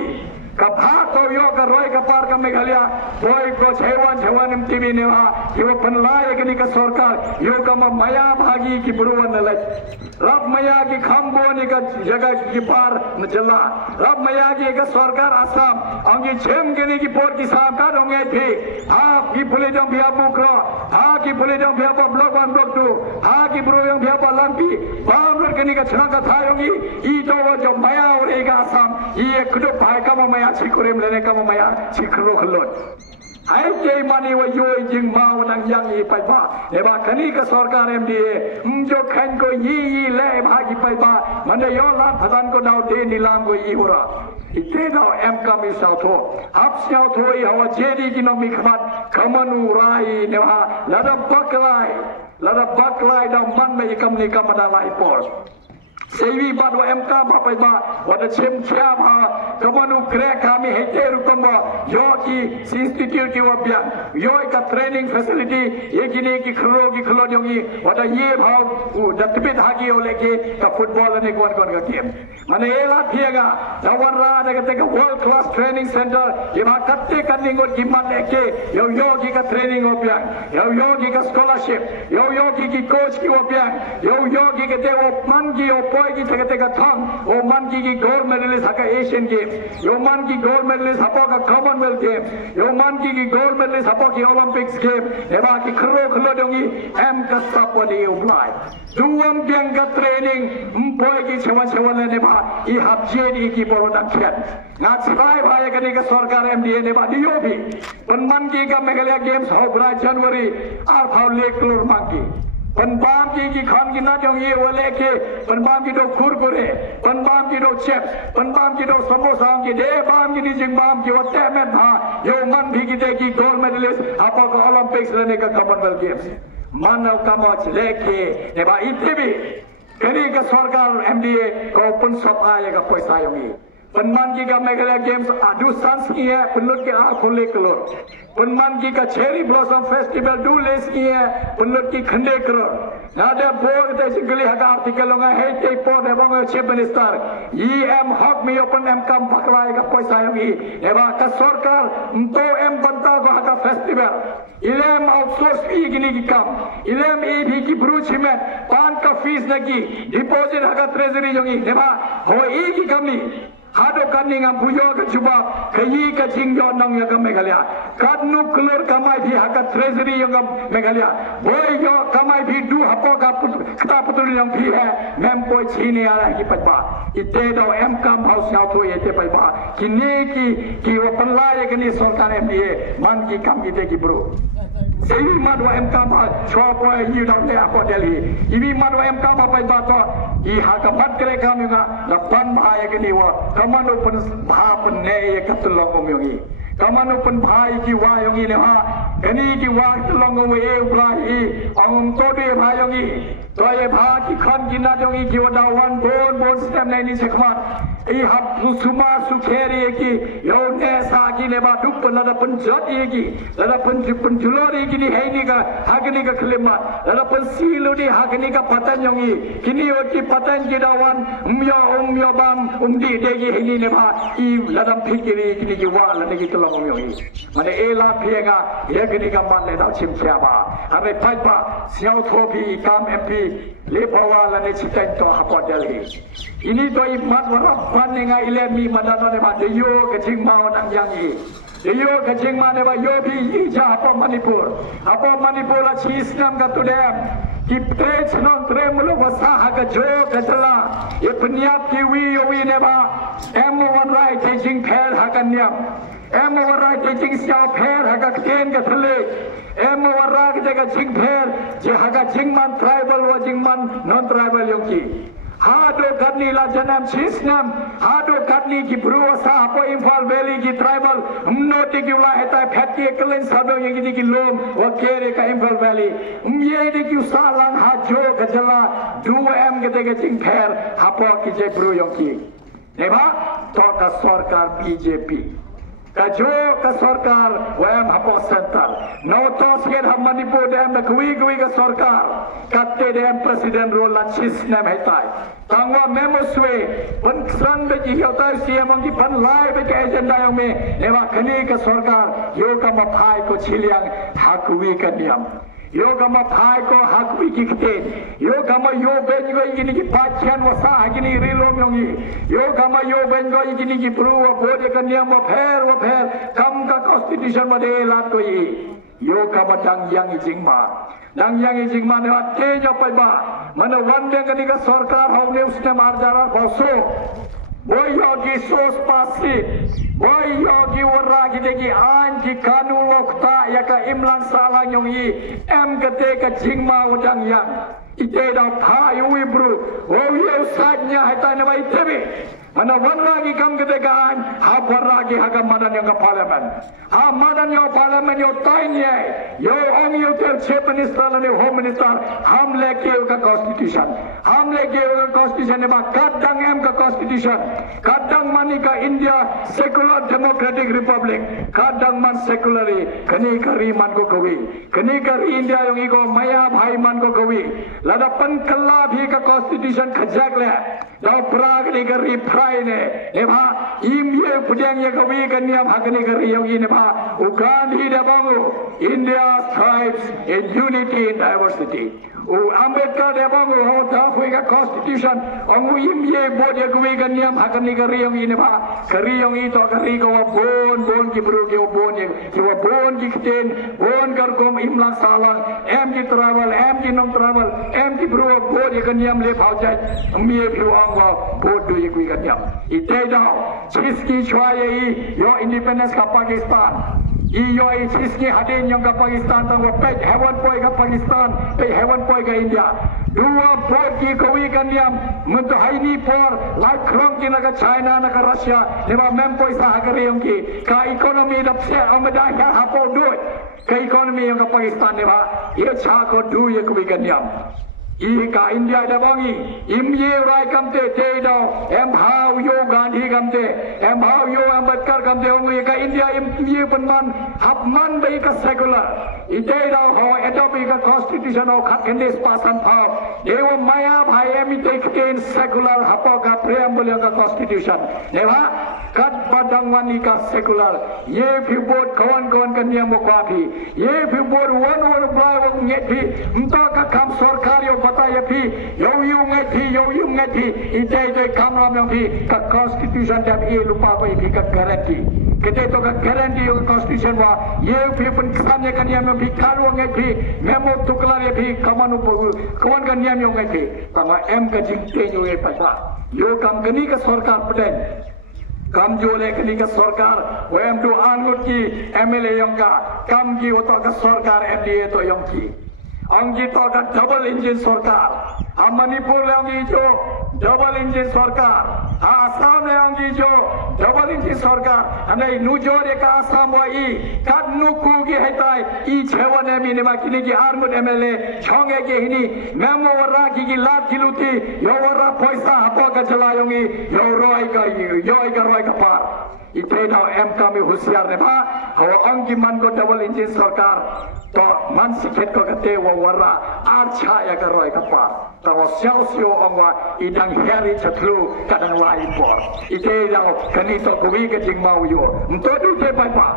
Kapha to yo ka roi ka par ka Meghalaya boy ko chewan MTV ne wa yo panlai ke ni ka sarkar yo ka maya bhagi ki buruan lai rab maya ki khambo ni ka jaga ki par mjala rab maya ki ka sarkar asam angi chem ke ni ki por ki sam ka dong ngai phi ha ki pule dong bia bukro ha ki pule dong bia block 1 block 2 ha ki buru dong bia lampi bang ke ni ka chana ka thayongi I to wo jo maya ore ka asam I kudo bhai ka maya Cikurem lene kama maya cikro kelot. Hai jai mani wa yoi jing mau nang yang I pai ba. Leba kani ka sarkar MDA. Jo khan ko yi le bhagi pai ba. Mane yo lan phadan ko dau de nilam ko yi ora. Ite dau em ka mi sao tho. Hap sao tho I hawa jedi ki no mi khamat kamanu rai ne ha lada baklai dau man me kam ni kam da lai por. Sewi bad wa MK ba pai ba wa da chem kya ba kamanu kre kami hete rukomba yo ki institute ki wa bya yo ka training facility ye gine ki khlo jongi wa da ye bha da tibit hagi ole ke ka football ne kon ka game mane ela thiega da warra da ka world class training center ye ba katte kanning or giman eke yo ki ka training wa bya yo ki ka scholarship yo ki coach ki wa bya yo ki ke te wo man ki ki tega thang o man ki gold medalist haka Asian Games yo man ki gold medalist hapa ka Commonwealth Games yo man ki gold medalist hapa ki Olympics Games eba ki khlo dongi em ka saponi ublai duam biang ka training mpoi ki chewan ne ba I habje ni ki borodan khian nga chai bhai ka ni ka sarkar MDA ne ba diyo bhi pan man ki ka Meghalaya Games ho bra January ar phau le klor mangi Panbam ki khan ki na jong ye wale ke panbam ki do kurkure panbam ki do chips panbam ki do samosa ki de bam ki jing bam ki wote met bha yo man bhi ki de ki gold medalist apa ko Olympics lene ka Commonwealth Games manav kamach leke ne ba itbi kani ka sarkar MDA ko pun sab aayega paisa yongi Panman ki ka Meghalaya Games adu sans ki hai punlut ke aar khole kalor Panman ki ka Cherry Blossom Festival du les ki hai punlut ki khande kror nade bog te singli haga article nga he te po de bang chief minister em hok mi open em kam paklai ka paisa yongi eba ka sarkar to em banta ko haga festival ilem outsource igini ki kam ilem bhi ki bruch mein pan ka fees nagi deposit haga treasury yongi eba ho ki kamni Hado kaning am buyo ka juba kayi ka jingyo nang ya ka Meghalaya kadnu klor kamai bhi haka treasury yang Meghalaya boy yo kamai bhi du hapo ka kata putul yang bhi hai mem koi chhine a raha ki paiba ite do em kam house ya tho ye te paiba ki wo panla ye kini sarkar MDA man ki kam ki te ki bro Ibi madwa MK ma chwa yi dong le apo Delhi ibi madwa MK ma pai ba to I haka mat kre kam nga la pan ma ye kini wo kamano pun bha pun ne ye katulong mo yongi kamano pun bhai ki wa yongi ne ha kani ki wa tulong mo ye uplahi angum to de bha yongi to ye bha ki khan ki na yongi ki wa da wan bon stem nei ni sekhmat I hab suma sukheri ki yo ne sa ki ne ba dup na da pun jot ye ki la pun julori ki ni hai ni ka hagni ka klema la pun silu di hagni ka patan yongi kini yo ki patan ki da wan umyo bam di de ki hai ni ne ba I la dam phikiri ki ni ki wa la ne ki tulong mo yongi mane e la phiega ye ki ni ka man le da chim kya ba ame pai ba siao tho phi kam MP le bawa la ne chitai to hapo Delhi ini to I mat wa Paninga ilemi madana ne ba deyo kaching mau nang yangi deyo kaching ma ne ba yo bhi ija apa Manipur la chisnam ka tudem ki trech non tremulo wasa ha jo kachala ye pnyap ki wi ne ba em one right teaching phair ha kanyam em one right teaching sia phair ha ka ken ka thale em one right ka jing phair je ha ka jing man tribal wa jing man non tribal yoki Hado kadni la janam chisnam hado kadni ki bruasa apo Imphal Valley ki tribal mnoti ki ula heta phet ki eklen sado yegi ki lom wa kere ka Imphal Valley ye de ki salang ha jo kajala du em ke de ching pher hapo ki je bru yong ki neba to ka sarkar BJP Kajo ke sarkar wem hapo center notos ke Manipur dem da kui ke sarkar katte dem presiden rola chis nem hetai tangwa memoswe penkran beji yotar siamang ki pan lai be agenda yang me ewa kani ke sarkar yo ka mathai ko chiliang hakui ka niam yo kama phai ko hakwi ki kten yo kama yo ben go igini ki pachian wasa agini rilom yongi yo kama yo ben go igini ki pruwa bode ka niam wa pher kam ka constitution ma de lat ko yi yo kama dang yang jingma ne ate nya pai ba mana wan deng ni ka sarkar hau ne usne mar jara boso boy yogi sos pasi boy yogi waragi degi anji kanu wakta ya ka imlang salang yong yi em kete ka jingma udang yang ite da pha yui bru o yo sajnya hata ne bai tebe mana waragi kam kete ka an ha waragi ha ka madan yang ka parliament yo tainya yo om yo ter chief minister ne home minister ham leke ka constitution ne ba kadang em ka constitution kadang mani ka India secular democratic republic kadang man seculari kani kari man ko kawi kani kari India yang iko maya bhai man ko kawi lada pan kalla bhi ka constitution khajak le da prag ni kari phrai ne ba im ye pudang ye kawi kaniam hakani kari yang ini ba ukan hi da bangu India thrives in unity in diversity Ambedkar dia bangu ho da hui ka constitution ongu im ye bod ye kawi kaniam hakani kari yang ini ba kari yang itu kari ko bon ki bru ki bon ye ki bon ki kten bon kar kom imlang salang em ki travel em ki nom travel em ki bru bod ye kaniam le phau jai mi ye bru ang wa bod do ye kui kaniam ite da chiski chwa ye yo independence ka Pakistan iyo chiski hadin yang ka Pakistan tang wa pej heaven boy ka Pakistan pe heaven boy ka India dua bod ki kawi kaniam muntu haini por like krong ki naga China naga Russia lema mem poisa hagari yang ki ka economy da pse amada ya hapo do ka economy yang ka Pakistan ne ba ye cha ko du ye kawi kaniam Ika India da bangi imye rai kamte te do em hau yo Gandhi kamte em hau yo Ambedkar kamte ongu ika India imye panman hapman bai ka secular ite do ho adopt ka constitution ho khat kendes pasan phau dewa maya bhai em ite kten secular hapo ka preamble ka constitution dewa kat badang wani ka secular ye phi bot kawan ka niam ko phi ye phi bot one brai wo nge phi mta ka kam sarkar yo pata ye phi yo nge phi ite kamram yang phi ka constitution da ye lupa ko phi ka guarantee kete to ka guarantee yo constitution wa ye phi pun kisan ye kan yam phi karu nge phi memo tukla ye phi kamanu kawan kan yam yo nge phi tama em ka jingte yo ye pa yo kam kani ka sarkar peden kam jole kani ka sarkar wem tu angut ki MLA yang ka kam ki oto ka sarkar MDA to yang ki angji to ka double engine sarkar Manipur le angji jo double engine sarkar Assam le angji jo double engine sarkar anai nujor ka Assam wa I kat nuku gi hetai I chewone mi ne ma kini gi armut MLA chonge gi hini memo wara gi lat kiluti yo wara paisa hapo ka chalayongi yo roi ka par ite da em kami husiar ne ba hawa angji man ko double engine sarkar to man sikhet ko kate wa wara archa ya ka roi ka par tawo sio ongwa idang heri chatlu kadang lai por ite da kani to kuwi ka jingmau yo mto du te pai pa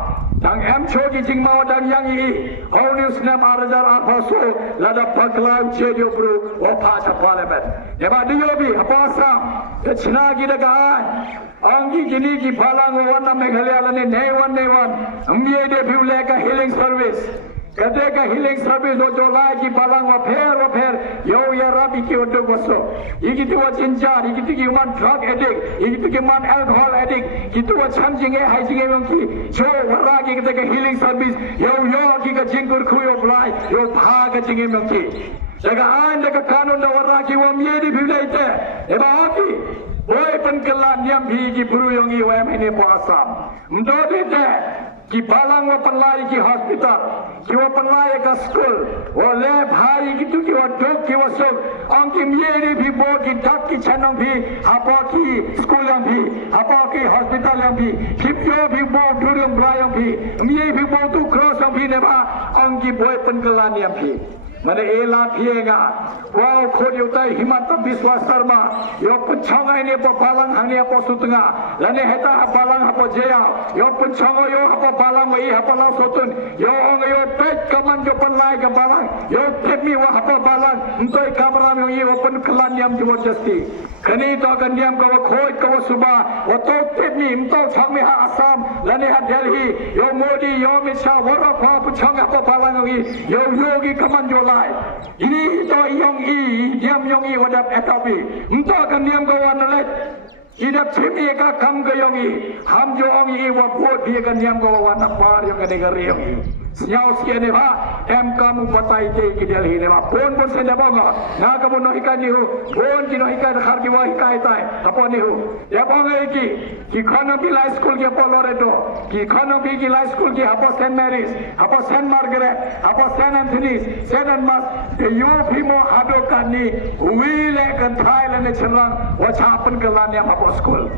dang em chogi jingmau dang yang I how news nam arajar arfaso lada paklau chedio bru o pa cha parliament eba diyo bi hapasam te chnagi daga anggi gini ki phalang wana meghalaya lane newan amye de bhule ka healing service kate ka healing service do jola ki balang wa pher yo ya rabi ki odo goso igiti wa chinjar igiti ki man drug addict igiti ki man alcohol addict gitu wa chamjing e hyjing e ki jo wara ki kate ka healing service yo ki ka jingur khuyo blai yo bha ka jinge ki daga an daga kanun da wara ki wa miedi bhilaite e ba ki boy pen kelan yam bhi ki buru yongi wa mene po asam mdo de ki balang wa panlai ki hospital ki wa panlai ka school wa le bhai ki tu ki wa dok ki wa sok ang ki mieri bhi bo ki dak ki chanong bhi apa ki school yang bhi apa ki hospital yang bhi khipyo bhi bo durung blayong bhi mieri bhi bo tu cross yang bhi ne ba ang ki boy penkelan yang bhi Mana elah pienga, wow kod yutai himata biswas sarma, yo penchangai ni apa balang hani apa sutengah, lane heta balang apa jaya, yo penchangai yo apa balang wei apa lau sotun, yo orang yo pet kaman yo penlai ke balang, yo temi wa apa balang, entoi kamera yo ye open kelan yam jual justi, kini to akan yam kau khoi kau subah, waktu temi entoi changme ha Assam, lane ha Delhi, yo Modi yo Misha, warap ha penchangai apa balang yo yogi kaman yo ini to yong i diam yong i wadap etapi untuk akan diam kawan let idap cimi ka kam ke yong i ham jo ong i wa buat dia kan diam kawan apar yang negeri yong i siau sia ne ba em kamu batai ke ki Delhi ne ba pon senda bonga na kamu no hikai ni hu pon ki no hikai har ki wa hikai tai apa ni hu ya bonga ki khana bi high school ki apa Loreto ki khana bi ki high school ki apa St Mary's apa St Margaret apa St Anthony's St Anmas de yo phimo ado kani wile kan Thailand ne chlang wa chapan kelan ya apa school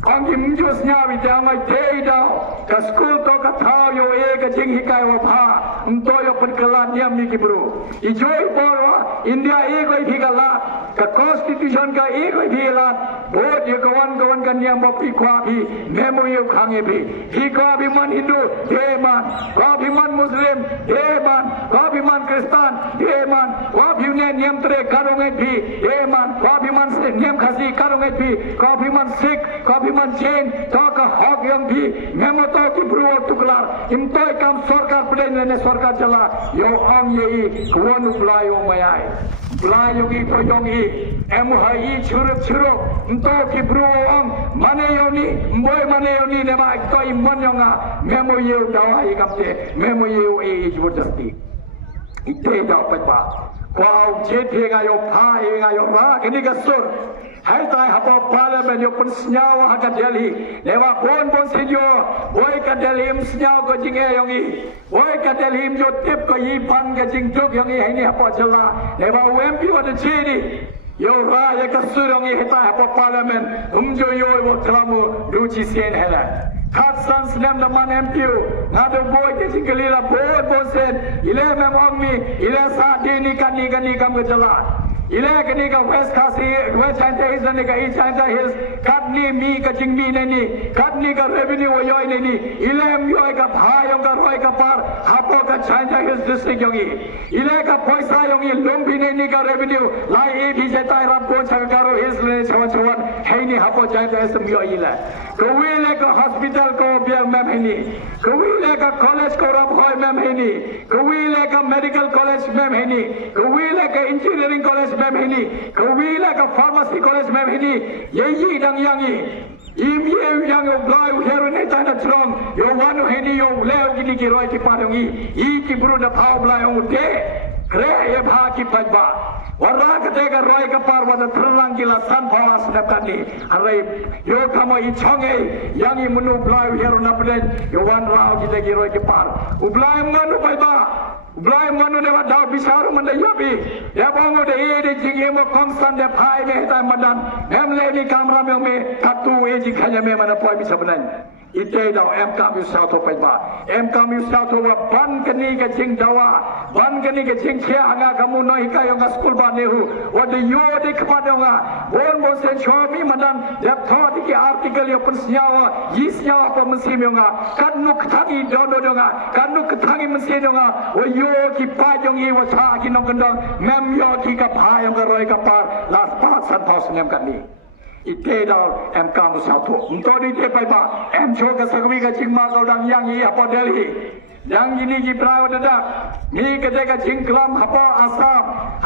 Ang imjus nya bidang ai dei dau ka school to ka thau yo e ka jing hikai wa pha unto yo penkelan niam mi ki bro ijoi poro India e koi bhigala ka constitution ka e koi bhigala vote ye kawan kan niam mo pi kwa bhi memo yo khange bhi hi ka bhi man Hindu he man ka bhi man Muslim he man ka bhi man Kristan he man ka bhi ne niam tre karong ai bhi he man ka bhi man niam khasi karong ai bhi ka bhi man Sikh ka bhi man Jain ta ka hak yang bhi memo to ki bro tuklar imtoi kam sarkar peden ne sarkar chala yo ang ye kuan uplayo mayai blayo ki to yong i em hai churuk ento ki bro ang mane yoni boy mane yoni ne ba to imon yonga memo ye dawa i kapte memo ye e jurjasti ite da pa Kau jadi ngayo pai ngayo ra kini kasur. Hai tai hapa parlimen yo pun senyawa haka Delhi. Dewa pon senyo. Boy ka Delhi im senyawa ko jinge yongi. Boy ka Delhi im jo tip ko yi pan ka jing tuk yongi hai ni hapa jala. Dewa UMP wa de chini. Yo ra ya kasur yongi hai hapa parlimen. Jo yo wo klamu duci sen hela. Khatsan snem na man MPU ngado boy ke singkelila boy bosen ile memang mi ile sa dini kani kam kejala ile kani ka west khasi west chanta is ne ka east chanta hills kadni mi ka jingmi ne ni kadni ka revenue wo yoi ne ni ile myoi ka bhayong ka roi ka par hapo ka chanta hills district yogi ile ka paisa yogi lumbi ne ni ka revenue lai e bhi jetai ram ko chakaro hills ne chawan hei ni hapo chanta is myoi ile kowile ka hospital ko biar mem hini kowile ka college ko rab hoy mem hini kowile ka medical college mem hini kowile ka engineering college mem hini kowile ka pharmacy college mem hini yeyi dang yangi im ye yang yo blai hero ne ta na trong yo wanu hini yo leo gini ki roi ki parungi I ki bru na phau blai ong de kre ye bha ki pajba warra katega roi ka parwa da thurlang gila san phawas na kani harai yo kama I chonge yangi munu blai hero na pren yo wan rao ki de ki roi ki par ublai manu pajba ublai manu ne wa da bisaru manda yabi ya bango de e de jinge mo konstan de phai me ta madan em le ni kamera me katu e ji khanya me mana poi bisa benan ite dau em kam yu sa to pajba em kam yu sa to wa ban kani ka jing dawa ban kani ka jing khia anga kamu no hika yo school ba ne hu wa de yo de khpada nga bon bon sen chomi madan jab thodi ki article yo pun snyawa yi snyawa pa msi me nga kanu khangi do nga kanu khangi msi nga wa yo ki pa jong yi wa sa ki no kandong mem yo ki ka pha yo ka roi ka par las pa san paus nem kan ni ite dau em kam sa to unto ni te pai ba em cho ka sagwi ka jingma ka dang yang yi apa Delhi yang ini ki prao dadak mi ka de ka jingklam apa Assam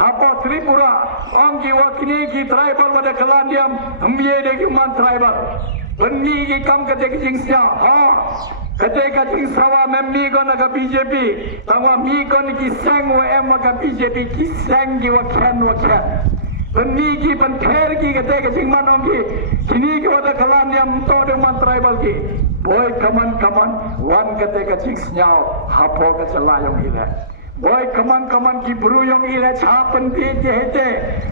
apa Tripura ong ki wa kini ki tribal wa de kalandiam amye de ki man tribal penni ki kam ka de ki jingsia ha ketika jing sawa memmi ko na ka BJP tawa mi ko ni ki sang wa em ka BJP ki sang ki wa khan penni ki pen kher ki ketika jing manong ki kini ki wa de kalandiam to de man tribal ki boy kaman wan kate ka jing snyao hapo ka chalayong ile boy kaman ki bruyong ile chapan pi je hete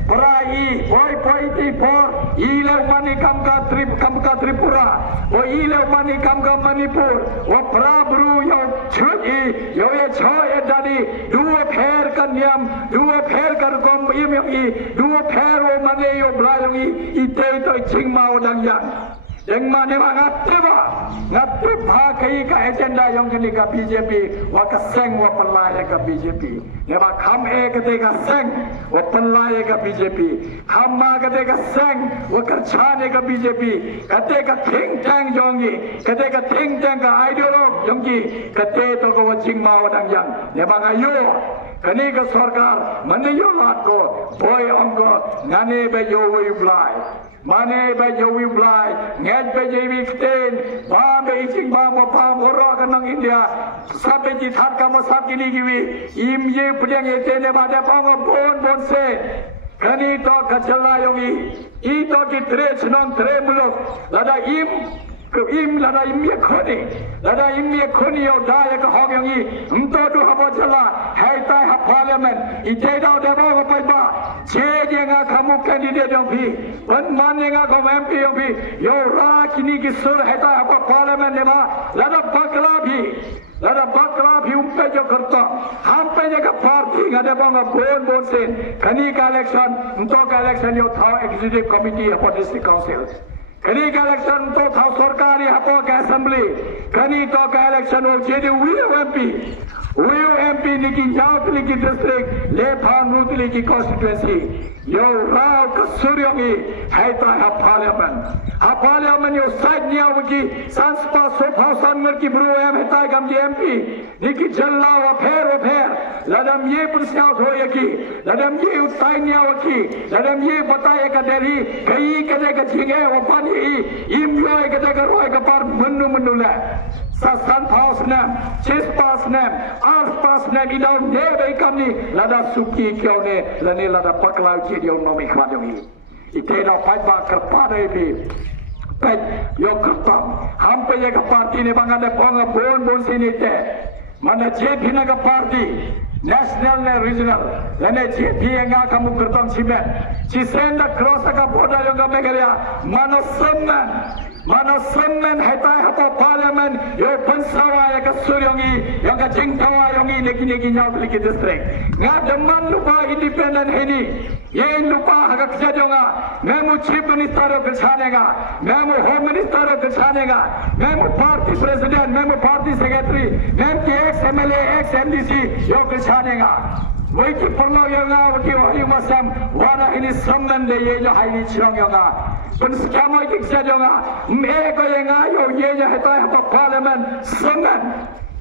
prai boy ti por ile mani kam ka tripura boy ile mani kam ka manipur wa pra bru yo chudi yo ye cho ye dadi duo pher ka niam duo pher ka kom im i duo pher o mane yo blayong i ite to jing mau dang yang yang mana ngatu ba kai ka agenda yang kini ka BJP wa ka seng wa pelaya ka BJP ne ba kham e ka te ka seng wa pelaya ka BJP kham ma ka te ka seng wa ka chane ka BJP ka te ka think tank yongi ka te ka think tank ka ideolog yongi ka te to ko wa jing ma wa dang yang ne ba ngayo kani ka sarkar mane yo lat ko boy ongo ngane be yo wi blai mane ba jowi blai nget ba jewi kten ba be iching ba mo pa moro ka nang India sabe ji that ka mo sab kini giwi im ye pudeng ye tene ba da pa mo bon se kani to ka chala yogi I to ki tre chnong tre mulok lada im lada im ye khoni yo da ye ka hog yogi to du habo chala hai tai ha parliament I te da da ba pa ba che je nga kamu candidate yong phi ban man nga ko MP yong phi yo ra kini ki sur hai ta habo parliament ne ba lada bakla bhi umpe jo karta ham pe je ka party ngade banga bon sen kani ka election yo thao executive committee of district council kani ka election to thao sarkari hapo ka assembly kani to ka election o je Uyu MP niki Nyautli ki district le phan Nutli ki constituency yo rao ka suryongi haita ha parliament yo side nyawki sanspa sofa sanmer ki bru em haita gam MP niki jalla wa pher ladam ye pursyaw hoyaki ladam ye utai nyawki ladam ye bataya ka deri kai kade ka jinge wa pani im yo kade ka roi ka par munnu la sasan paus nam chis pas nam ar pas nam idau ne be kamni lada suki kyau ne lani lada paklau chi yo nomi khwa yo ite da pai ba karpa dai bi pai yo karpa ham pe ye ka party ne banga de pong bon sini te mana je phina ka party national ne regional lane je phi nga kamu kertam simen cisenda cross ka boda yo ga megalia Manosamman hatai hapo parliament yo pansawa ya ka suryongi yang ka jingtawa yongi neki Nyautli ki district nga daman lupa independent heni ye lupa haka kjajonga memu chief minister ro kchanega memu home minister ro kchanega memu party president memu party secretary mem ki ex MLA ex MDC yo kchanega wai ki parlo yonga wati wahi masam wana ini samman de ye jo haini chirong yonga पण स्कैमर की सजोगा मैं को ये है तो पार्लियामेंट संगन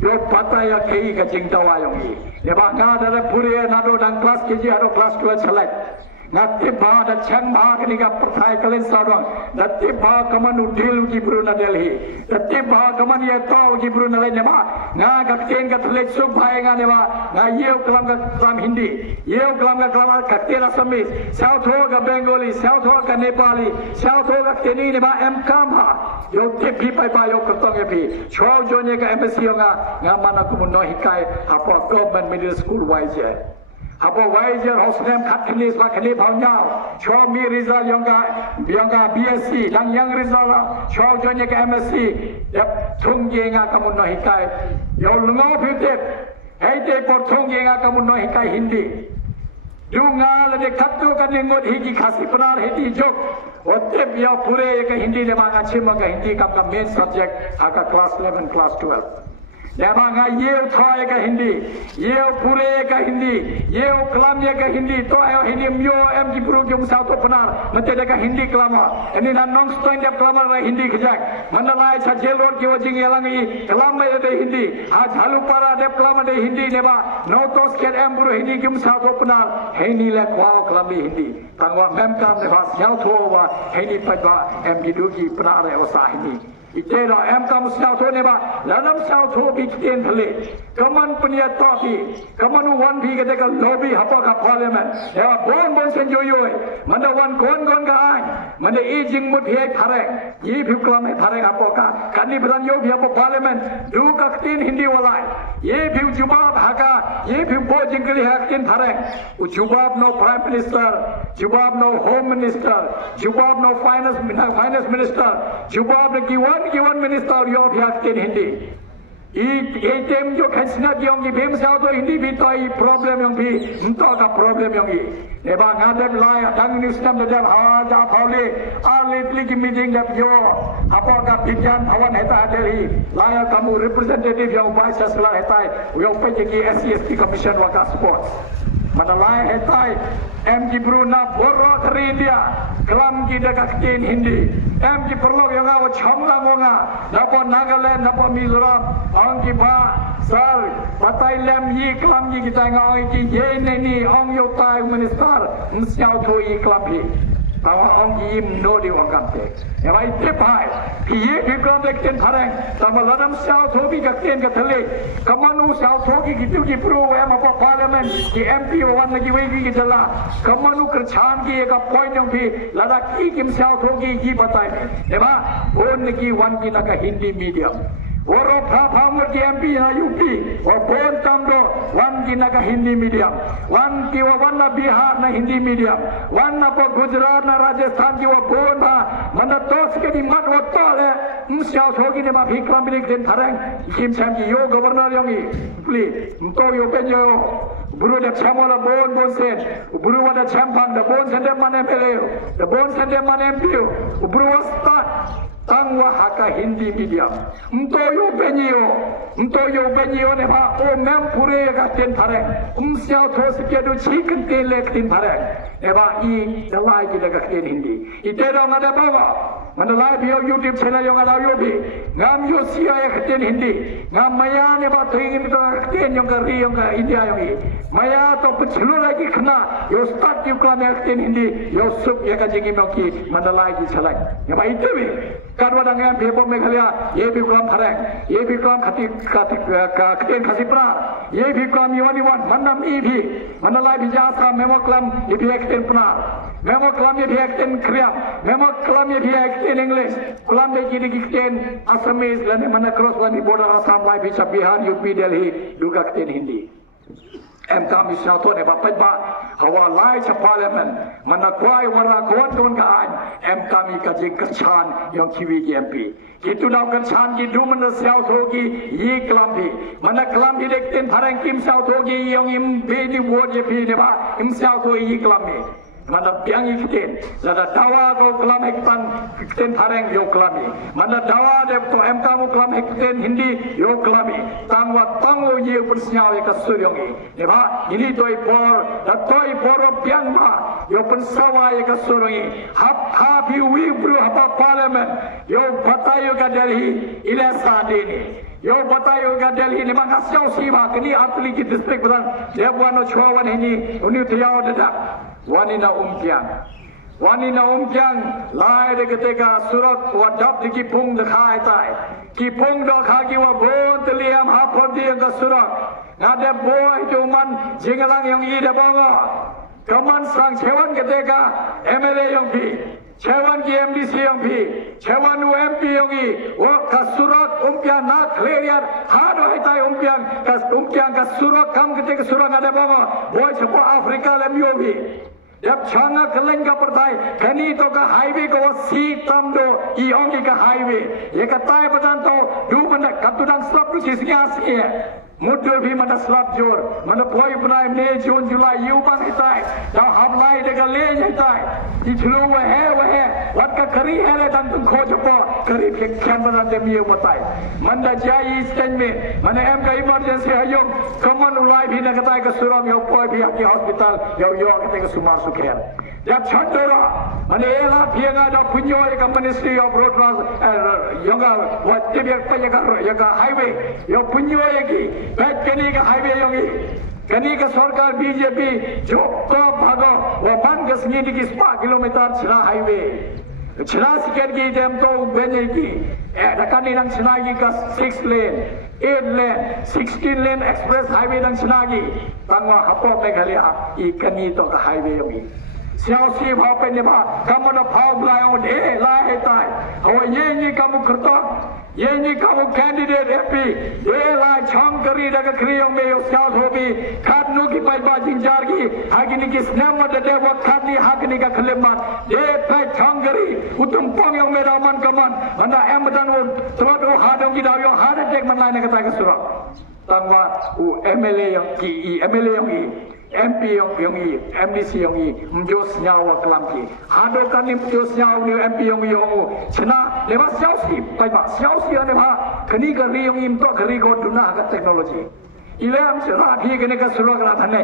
yo pata ya kei ka jingtawa yongi ne ba nga da pure na do dang class KG haro class 12 select na te ba da chang ba ni ka prathai kalen sadong da te ba kaman udil ki bru na delhi da te ba kaman ye to ki bru na le ne ba nga ka ken ka thlek su bhai nga ne ba nga yeu kalam ka kalam hindi yeu kalam ka kalam ka tela sami south ho ka bengali south ho ka nepali south ho ka teni ne ba em kam ha yo te pi pai ba yo ka tong ye pi chwa jo ne ka embassy nga mana ku no hikai apa government middle school wise apa wise hosnem khatnis ba khali bhawnya chwa mi result yonga BSc lang yang result chwa jo ne ka MSc yap thung ye nga ka no hikai yo lungo phite hai te por thung ye nga ka no hikai hindi dunga le khatto ka ne ngot hi ki khasi panar heti jok otte biya pure ka hindi le ma nga chima ka hindi ka main subject aka class 11 class 12 Yamanga ye thai ka hindi ye pure ka hindi ye kalam ye ka hindi to ayo hindi myo em ki puru ki musa to panar mate ka hindi kalama ani na nong stoin de kalama ra hindi khajak mandala cha jail road ki wajing yalangi kalam me de hindi ha jhalu para de kalama de hindi ne ba no to sket em puru hindi ki musa to panar hindi le kwa kalam hindi tangwa mem kam ne ba syao tho wa hindi pa ba em ki du ki panar re osa hindi Itera MK Musnau Tho ne ba Ladam Sao Tho bi kiten thale Kaman punya topi Kaman wan bi kata lobby apa ka parliament ya bon sen joyoy mana wan kon ka ai mana ijing mut hek tharek ye bhi klam hai tharek apa ka kani pran yo bhi apa parliament du ka kiten hindi walai ye bhi jubab haka ye bhi bo jingli hak tin tharek jubab no prime minister jubab no home minister jubab no finance minister jubab ki wan minister yo bhi hak tin hindi item jo khasna yang ki bem sao to hindi bi tai problem yang bi unta ka problem yang ki ne ba ngadep lai dang ni system de ha ja phaule arletli ki meeting dap yo apa ka bidyan bhawan heta delhi lai kamu representative yang vice chancellor heta yo pe ki SCST commission wa ka sports mana lai heta MG Bruna borro kri dia kelam ki de ka tin hindi MG perlo yang aw chamla ngonga dapo Nagaland dapo Mizoram ang ki ba sar patai lem yi kelam ki kita ngai ki ye ne ni ong yo tai minister msiao tho yi kelam hi tawa ong ki no di wang kam te ya bai te pai ki ye bi kelam de ken thareng tama ladam siao tho bi ka ken ka thale kamanu siao tho ki gitu ki pro wa ma parliament ki MP wan lagi wei ki jala kamanu kerchan ki ka point yang bi lada ki kim siao tho ki batai ne ba bon ki wan ki na ka hindi medium Waro Pramur ki MP na UP, wa bon tamdo wan ki naga Hindi medium, wan ki wa wan na Bihar na Hindi medium, wan na po Gujarat na Rajasthan ki wa bon na mana tos ke di mat wa tole, msiao thogi ne ma bhikram bilik den tharang, kim cham ki yo governor yongi, pli, mto yo penyo, buru da chamola bon sen, buru wa da champang da bon sen de mane peleo, da bon sen de mane empio, buru wa start tangwa haka Hindi medium mtoyo benyo ne ba o mem pure ga ten thare siao tho ske do chik te lek tin thare ne ba I dalai ki daga ten Hindi ite ro ngada ba mana lai bio YouTube channel yang ada yo bi ngam yo sia ya ten Hindi ngam maya ne ba thing to ten yang ka ri yang ka India yang maya to pchlo lagi khna yo start ki kla ne ten Hindi yo sup ya ka jingi mo ki mana lai ki chalai ne ba ite bi kadwa dang Bepom Meghalaya ye bi klam thareng ye bi klam khati ka kten khasi pra ye bi klam yoni wan manam I bi manalai bi jasa memo klam ye bi kten pra memo klam ye bi kten kriam memo klam ye bi kten English klam be ki kten Assamese lane mana cross wani border Assam lai bi Bihar UP Delhi duga kten Hindi MK Misnau Tho ne ba hawa lai cha parliament mana kwai wara kon ka an MK mi ka jing kerchan yang kiwi ki MP kitu nau kerchan ki du mana siao tho ki yi klam bi mana klam bi dek ten tharang kim siao tho ki yang im be di word ye bi ne ba im siao tho yi klam mi mana piang ikten lada dawa ko klam hektan ikten thareng yo klami mana dawa de to MK ko klam hekten Hindi yo klami tangwa tango ye persnyawe ka suryongi ne ba ini toy por da toy por piang ba yo pensawa ye ka suryongi ha bi wi bru ha parliament yo batayo ka Delhi ila sadini yo batayo ka Delhi ne ma siao si ba kini atli ki district badan debuano chwawan ini uni tiaw da Wanina umpiang lai de ketika surat wadap di kipung de khai tai kipung do khagi wa bon teliam hapon di ka surat ngade boy cuman jingalang yang I de bongo kaman sang chewan ketika MLA yang pi chewan ki MDC yang pi chewan UMP yang I wa ka surat umpiang na clear hado hitai umpiang ka surat kam ketika surat ngade bongo boy cepo Afrika lem yo pi जब छांगा कलेंग का पड़ताई कनी तो का हाईवे को सी तम दो इयोंगी का हाईवे ये कताई बदन तो दू बंदा कतुडंग स्लॉप किसकी आसी है मुद्दो भी मना स्लॉप जोर मना पोई बनाए मई जून जुलाई यू बन हिताई जब हम लाई देगा ले हिताई इचलो वह वट का करी है ले दंग तुम खोज पो करी के क्या बना दे मियो बताई मंदा जाई स्टेज में मने एम का इमरजेंसी है यो कमन उलाई भी न कताई का सुरंग यो पोई भी आपकी हॉस्पिटल यो कते का सुमार सुखेर जब छंडोरा मने एला पिएगा जब पुन्यो एक मिनिस्ट्री ऑफ रोड योगा वट के का हाईवे यो पुन्यो की बैठ कनी का हाईवे योगी कनी का सरकार बीजेपी जो तो भागो वो मन के संगीत की 5 किलोमीटर छरा हाईवे छरा सिकेट की जम तो बने की Dekat ni nang senagi ke 6 lane, 8 lane, 16 lane express highway nang senagi. Tangwa apa Meghalaya ikan ni to ke highway yang ini. Siapa sih apa ni bah? Kamu nak pau belai on lah hetai. Awak ye kamu kertok, ye kamu candidate MP, ye lah changkari daga kriong me siapa hobi. Kadnu ki pai bajing jargi, hagi ni ki snam ada dewa kadni hagi ni ka keleman. Ye pai changkari, utum pong yang meraman kaman. Anda dan terlalu hadam kita yang hada tek mana nak kata kesurang. Tangwa MLA yang ki MLA yang i. MP yang i, MDC yang i, menjus nyawa kelamki. Hado kan ni menjus nyawa ni MP yang i cina lepas siausi, baik siausi ane bah kini keri yang i untuk keri kau dunah ke teknologi. Ilham cerah pi kene ke suruh kelatan ni.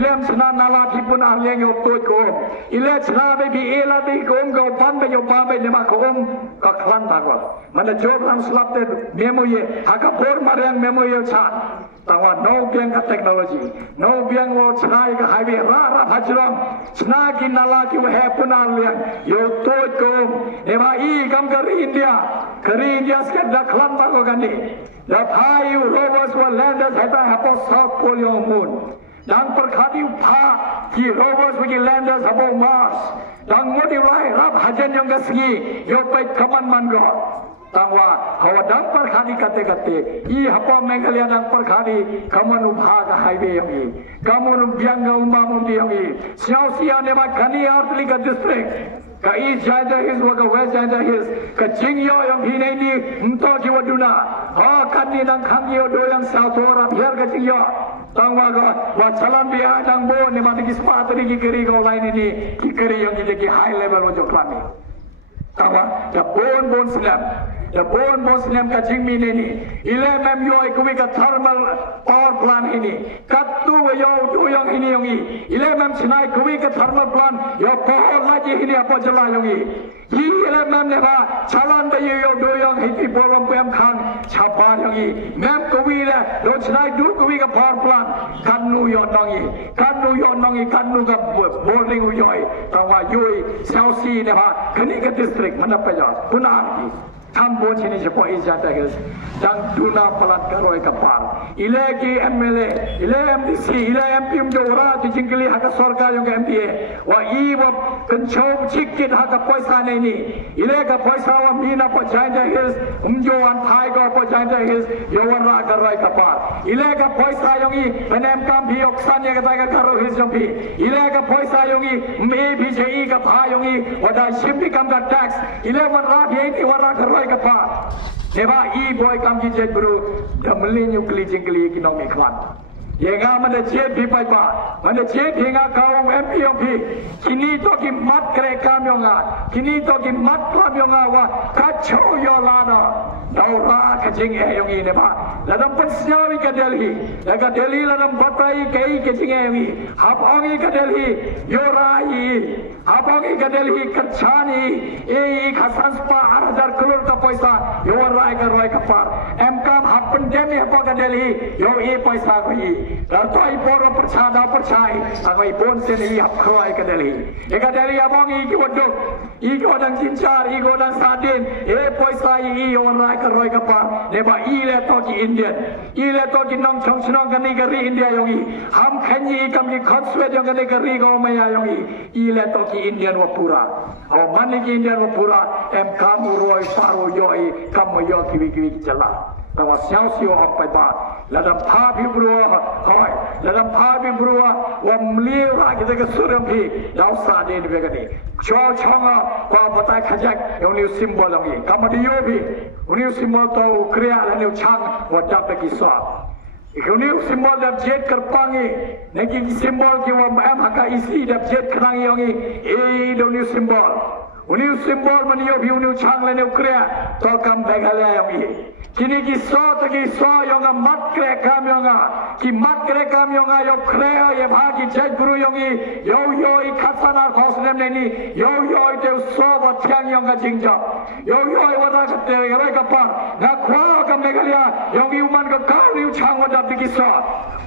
Ilham cina nala pi pun ahli yang yoput koom. Ilham cina bebi ela bebi koom kau pan bebi yopan bebi nema koom kau kelan takwa. Mana job ram selap te memo ye, haka por mariang memo ye chat. Tawa no biang ka teknologi, no biang wo cina ke highway rara bhajiram, cina ki nala ki wo hepun ahliang yo toit koom. Eva I kam keri India sket dah kelan takwa kani. The Thai rovers were landed at the South Pole of Moon. Dan perkhati pha ki rovers were landed above Mars. Dan modify rap hajan yang kesegi yo pai kaman man go. Tangwa hawa dan perkhati kate I hapa Meghalaya dan perkhati kaman ubha ka highway yang I. Kaman biang ga umam yang I. Siau sia ne ma kani artli ka district. Ka East Janja Hills wa ka West Janja Hills ka Jingyo yang hinai ni untuk jiwa duna kan ni nang khangyo do yang South Ora biar ka Jingyo tangwa ko wa chalan biya nang bo ni mati ki smart ri ki keri ko line ni ki keri yang ki high level wo jo klami tangwa the bon slam the bon slam ka jingmi ni ile mem yo ikumi ka thermal power plant ini kattu yo do yang ini yang ile mem chinai kumi ka thermal plant yo ko laji ini apa jala yang ile mem ne ba chalan ba yo do yang hiti borom pem khang chapa yang mem kumi le do chinai du kumi ka power plant kannu yo nang kannu ka boring yo tawa yo sausi ne ba kani ka district mana pa ja punah Tambo chini jepo izata his dan duna palat karoi kapal ile ki MLA ile MDC ile MP mjora ti jingli haka sarkar yang MPA wa I wa kenchau chikit haka paisa ni ile ka paisa wa mina po janja his mjoan thai ko po janja his yowara karoi kapal ile ka paisa yang I penem kam bhi oksan ya ka karo his yang bhi ile ka paisa yang I me bhi jai ka bha yang I wada ship kam ka tax ile wara bhi wara karo kapa neba I boy kam ki jet bro damli nyukli jingli ekonomi kwan yenga mana jet bhi pai pa mana jet hinga kau MP kini to ki mat kre kam yonga kini to ki mat klam yonga wa kacho yo lana daura ka jing e yongi neba ladam pensyawi ka Delhi ladam batai kai ke jing e hap ongi ka Delhi yorai Abang ikan Delhi kerjani, khasan spa 8,000 crore ka paisa, yo rai kapar. MKM happen demi apa ka Delhi, yo paisa ko Dartoi poro percaya, agoi bon sen hap khoi ka Delhi. Eka Delhi abang waduk, wadang cincar, wadang sadin, paisa yo rai kapar. Neba le to ki Indian, le to ki nong chong chnong ka negeri India yongi. Ham khanyi kam ki khonswet yang ka negeri ko maya yongi. Le to ki Indian wapura, mani ki Indian wapura, kamu roi paro yoi, kamu yo kiwi jala. Tawa siau apa ba, ladam papi brua, ladam papi brua, wa mliwa kita ke suram pi, dausa de begani. Chonga, wa batai khajak, yang ni simbol lagi. Kamu di yobi, ni simbol tau kriya dan ni chang, wa dapat kisah. Ikuni simbol dap jet kerpangi, neki simbol ki wa haka isi dap jet kerang yongi, doni simbol. Uni simbol maniyo bi uni chang le ne ukrea, to kam Meghalaya yongi. Kini ki so yonga mat kre kam yonga yo krea ye bhagi jet guru yongi, yo I khatana khosnem neni, yo te so wa tyang yonga jingja, yo wada kate rai kapar, na kwa kam Meghalaya yongi uman ka kau ni chang wa wadap dikisa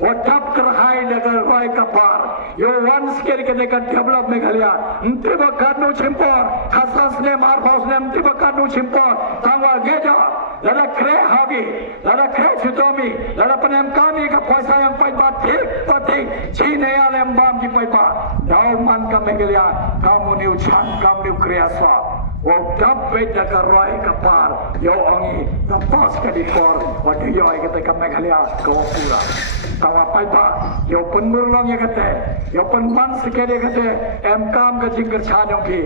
wadap kerhai daga roi kapar yo wan sekali ketika develop Meghalaya ente bakanu cimpor khasas ne marpaus ne ente bakanu cimpor tangwa geja lada kre hagi lada kre chutomi lada panem kami ka puasa yang pai batik batik cine ya lembam di pai ba dauman ka Meghalaya kamu ni uchan kamu ni kreasa wadap daga roi kapar yo angi tapas ka di kor wadu yo ketika Meghalaya kau pura tawa pai ba yo penmurlong ya kate yo penman sekali kate kam ka jingger chanong pi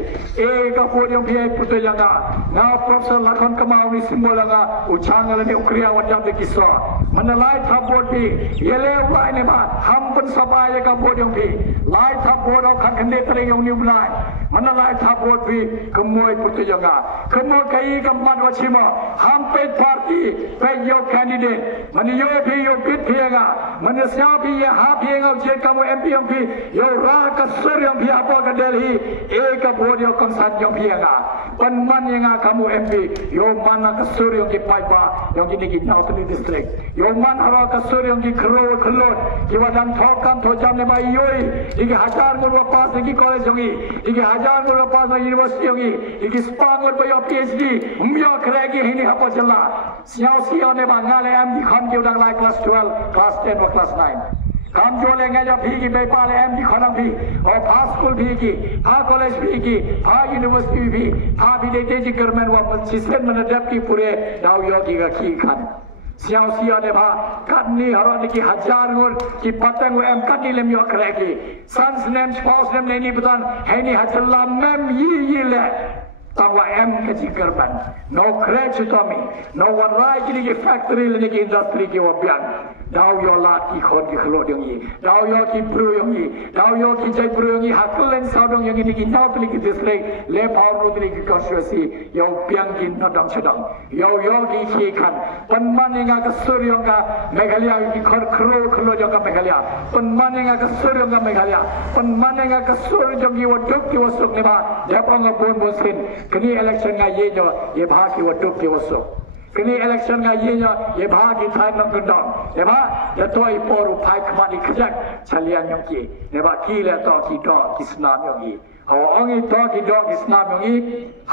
ka podium pi putu yanga na profesor lakon kamau ni simbolanga uchang ala ni ukriya wadam de kiswa manalai thapot pi yele ulai ne ba ham pen sabaya ka podium pi lai thapot au khan khande tare yong ni ulai manalai thapot pi kemoi putu yanga kemoi kai ka mat wachima ham pe party pe yo candidate mani yo pi yo bit pi nga manusia pi ya ha pi nga jet kamu MP pi yo ra ka sur yang pi apa ka Delhi ka podium kong san yang pi nga penman yang kamu MP yo mana ka sur yang ki pai ba yang ki ni Nautali district yo man hara ka sur yang ki kro khlot ki wadan thok kam tho jam ne ba yoi iki hazar ngor pas iki college yogi iki hazar ngor pas university yogi iki spangor ba yo PhD umyo kragi hini apa jalla siao siao ne ba ngale am di khon ki udang lai class 12 class 10 or class 9 काम जो लेंगे जब भी की बेपाल एम की खनम भी और फा स्कूल भी की फा कॉलेज भी की फा यूनिवर्सिटी भी फा विदेशी जी गवर्नमेंट व सिस्टम में डेप की पूरे दाव योगी का की खान सियाओ सियाओ ने भा कटनी हरों की हजार गुर की पतंग एम कटनी लेम यो करेगी सन्स नेम स्पाउस नेम नहीं बतान है नहीं हजल्ला मैम ये ले tangwa M kaji gerban no crack chutami no one right ki factory le ki industry ki wabian daw yo la ki khon ki khlo dong yi daw yo ki pru yong yi daw yo ki jai pru yong yi haklen sa dong yang ni ki Nautali ki district le paw no ki constituency yo piang ki no dong chadong yo ki khan panman nga ka suryong ka Meghalaya ki khor khlo jo ka Meghalaya panman nga ka suryong ka Meghalaya panman nga ka suryong ki waduk ki wasuk ne ba japang bon bon sin kini election nga ye jo ye bha ki waduk ki wasuk kini election nga ye jo ye bha ki thai nong kendong ye ba ye toi poru phai khmani khjak chalian yong ki ye ba ki le to ki do ki snam yong yi hawa ongi to ki do ki snam yong yi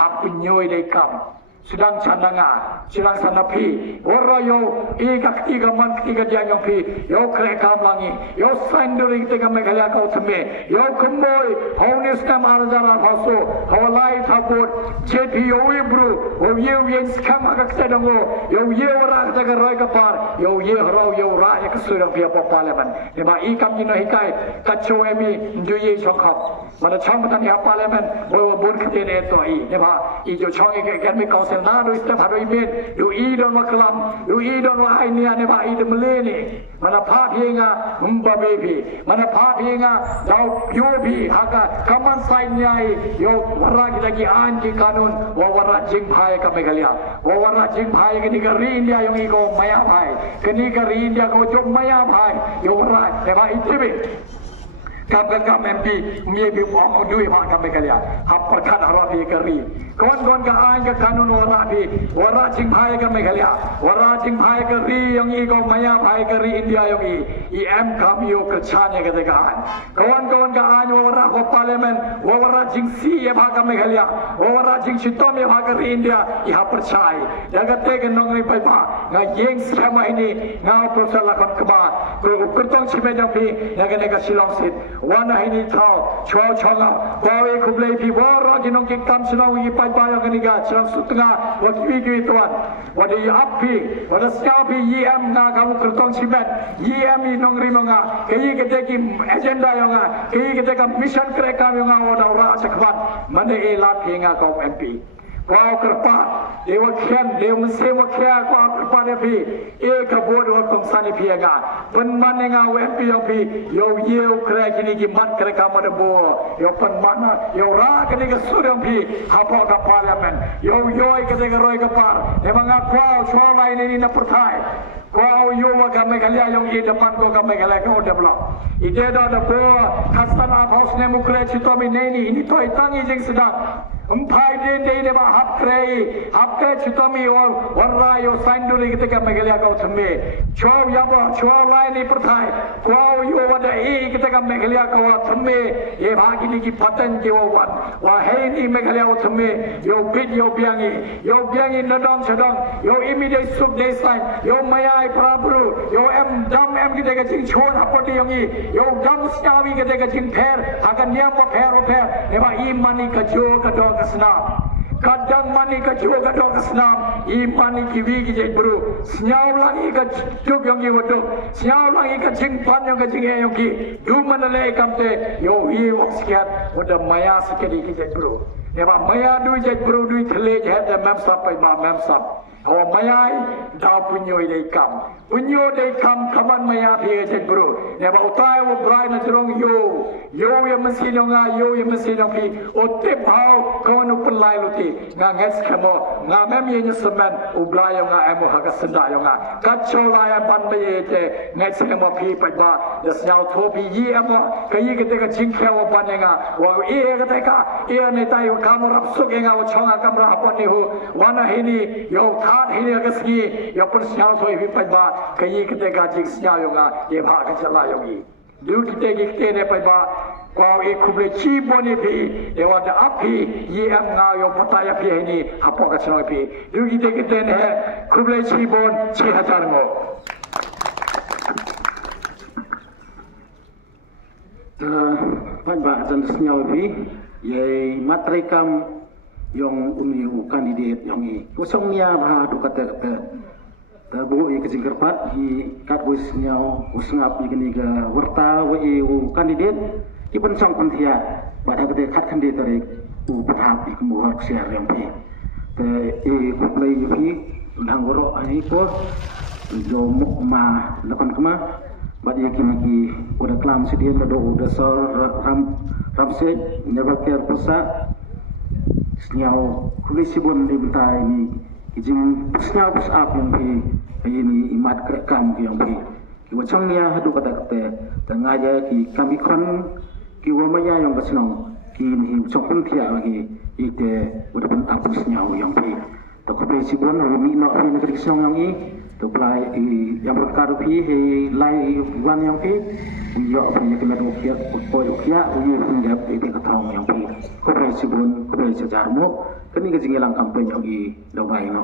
apunyoi dei kam sedang candanga sedang sanapi warayo ikakti gaman ketiga dia yang pi yo krekam langi yo sanduring tega Meghalaya kau teme yo kemoi haunis kam arzara paso hawalai thapot jepi yo ibru o ye yen skam agak sedango yo ye ora tega roi kapar yo ye rau yo ra ya kesurang pia parliament ne ba ikam jino hikai kacho emi nduye chongkhap mana chong tan ya parliament bo bon kete ne to i ne ba i jo chong ke kan me kau na do istep hado imen do I don waklam do I don wa ainia ne ba I de meleni mana pha phienga umba bebi mana pha phienga dau yo bi haka kaman sai nyai yo wara ki lagi an ki kanun wa wara jing phai ka Meghalaya wa wara jing phai ke ni ka ri India yong I ko maya phai ke ni ka ri India ko jom maya phai yo wara ne ba itebe kam MP mi bi ong dui ma ka Meghalaya hap perkhat harapi kari kon ka an ka kanun wara jing phai ka Meghalaya wara jing phai ka ri yong I ko maya phai ka ri India yong I em kam yo ka chane ka de ka kon ka an wara ko parliament wara jing si ye bha ka Meghalaya wara jing chitom ye bha ka ri India I hap perchai daga te ke nong ri pai pa nga yeng schema ini nga profesor lakon kba ko kurtong chime jang pi naga ne ka Shillong sit wana ini thau chho chonga bawe kublei pi wara ginong ki kam sinaw I pai pa yang kaniga Shillong sutnga wa ki tuan wadi api wada skapi em na kamu kurtong chime em I nong ri monga kai ke ki agenda yonga kai ke ka mission kreka yonga wada ra chakwan mane e la pinga ko MP Kau kerpa, dewa kian, dewa mesewa kian, kau kerpa dia pi, kabut dua kongsan ni piaga, penman yang awet pi yang pi, yo kera kini kimat kera kamar bo, yo penman, yo ra kini kesur yang pi, apa ke parlimen, yo kini keroi kepar, memang kau soal ini nak pertai. Kau yo ke Meghalaya yang I depan kau ke Meghalaya kau develop. Ide dah ada bo, khastan house ne mukre cito mi ini toy tangi jeng sedang. Empai dia ba hapkre chutami warrayo sainduri ketika megalia kau themme chow yabo chow lai ni perthai kau yo wada ketika megalia kau themme ye bagi ni ki patan jewan wa hei ni megalia kau themme yo biangi nadong sadong yo immediate sub desai yo mayai prabru yo dam ketika jing chon hapoti yongi yo dam stawi ketika jing per akan niam per eba imani kajo kadong kesna kadang mani kajo kadong kesna imani kiwi kijai bro senyau langi ka juk yongi wadok senyau langi ka jing pan yang ka jing yongi du manale kamte yo hi waskiat wada maya sikedi kijai bro eba maya du jai bro du thele jai da mem sap pai ma mem sap awa mayai da punyo dei kam kaman maya phe jai bro eba utai wo brai na jrong yo ya mesti dong pi ote bau kau pelai luti nga nges kamo nga mem ye nyesemen ubrai nga emo haga senda nga kacau lai ban be te nges kamo pi pai ba des nyau tho pi yi emo kai ketika jingkhaw ban nga wa ketika ne tai kam rap suk nga wa chonga kam ra apon ni hu wana hini yo than hini agasgi yo pun nyau tho pi pai ba kai ketika jing nyau nga ye bha ka chala yogi du kita ne pai ba kau kuble chi boni pi dewa da api ye am nga yo pataya pi ni hapo ka chno pi du kita ne kuble chi bon 6000 mo pan ba jan senyau pi ye matrekam yong uniu kandidat yong i kosong nia ba du kata tabu i kejingkerpat i kat bus nyau usngap i gini ga warta we kandidat i pensong pentia pada kete kat kandidat tarik u pathap i kemuhar share yang pi te i kuplay pi langgoro ani ko do ma lakon kema bad i kimaki udah klam sedien do udah sor ramse never care pesa senyau kulisibun di bentai ini izin senyau pusap yang pi ini imat kerekam yang pi kiwa changnya hadu kata tengaja ki kami kon kiwa maya yang kesenong ki ni chokun thia lagi ite udah pun apus senyau yang pi to kulisibun mi no ni kesenong yang i to plai yang berkaru pi he lai wan yang pi yo punya kena dokia upoya uyu punjab ite katong yang pi kulisibun sejarmu kini kejingilang kampanye yang i dawai no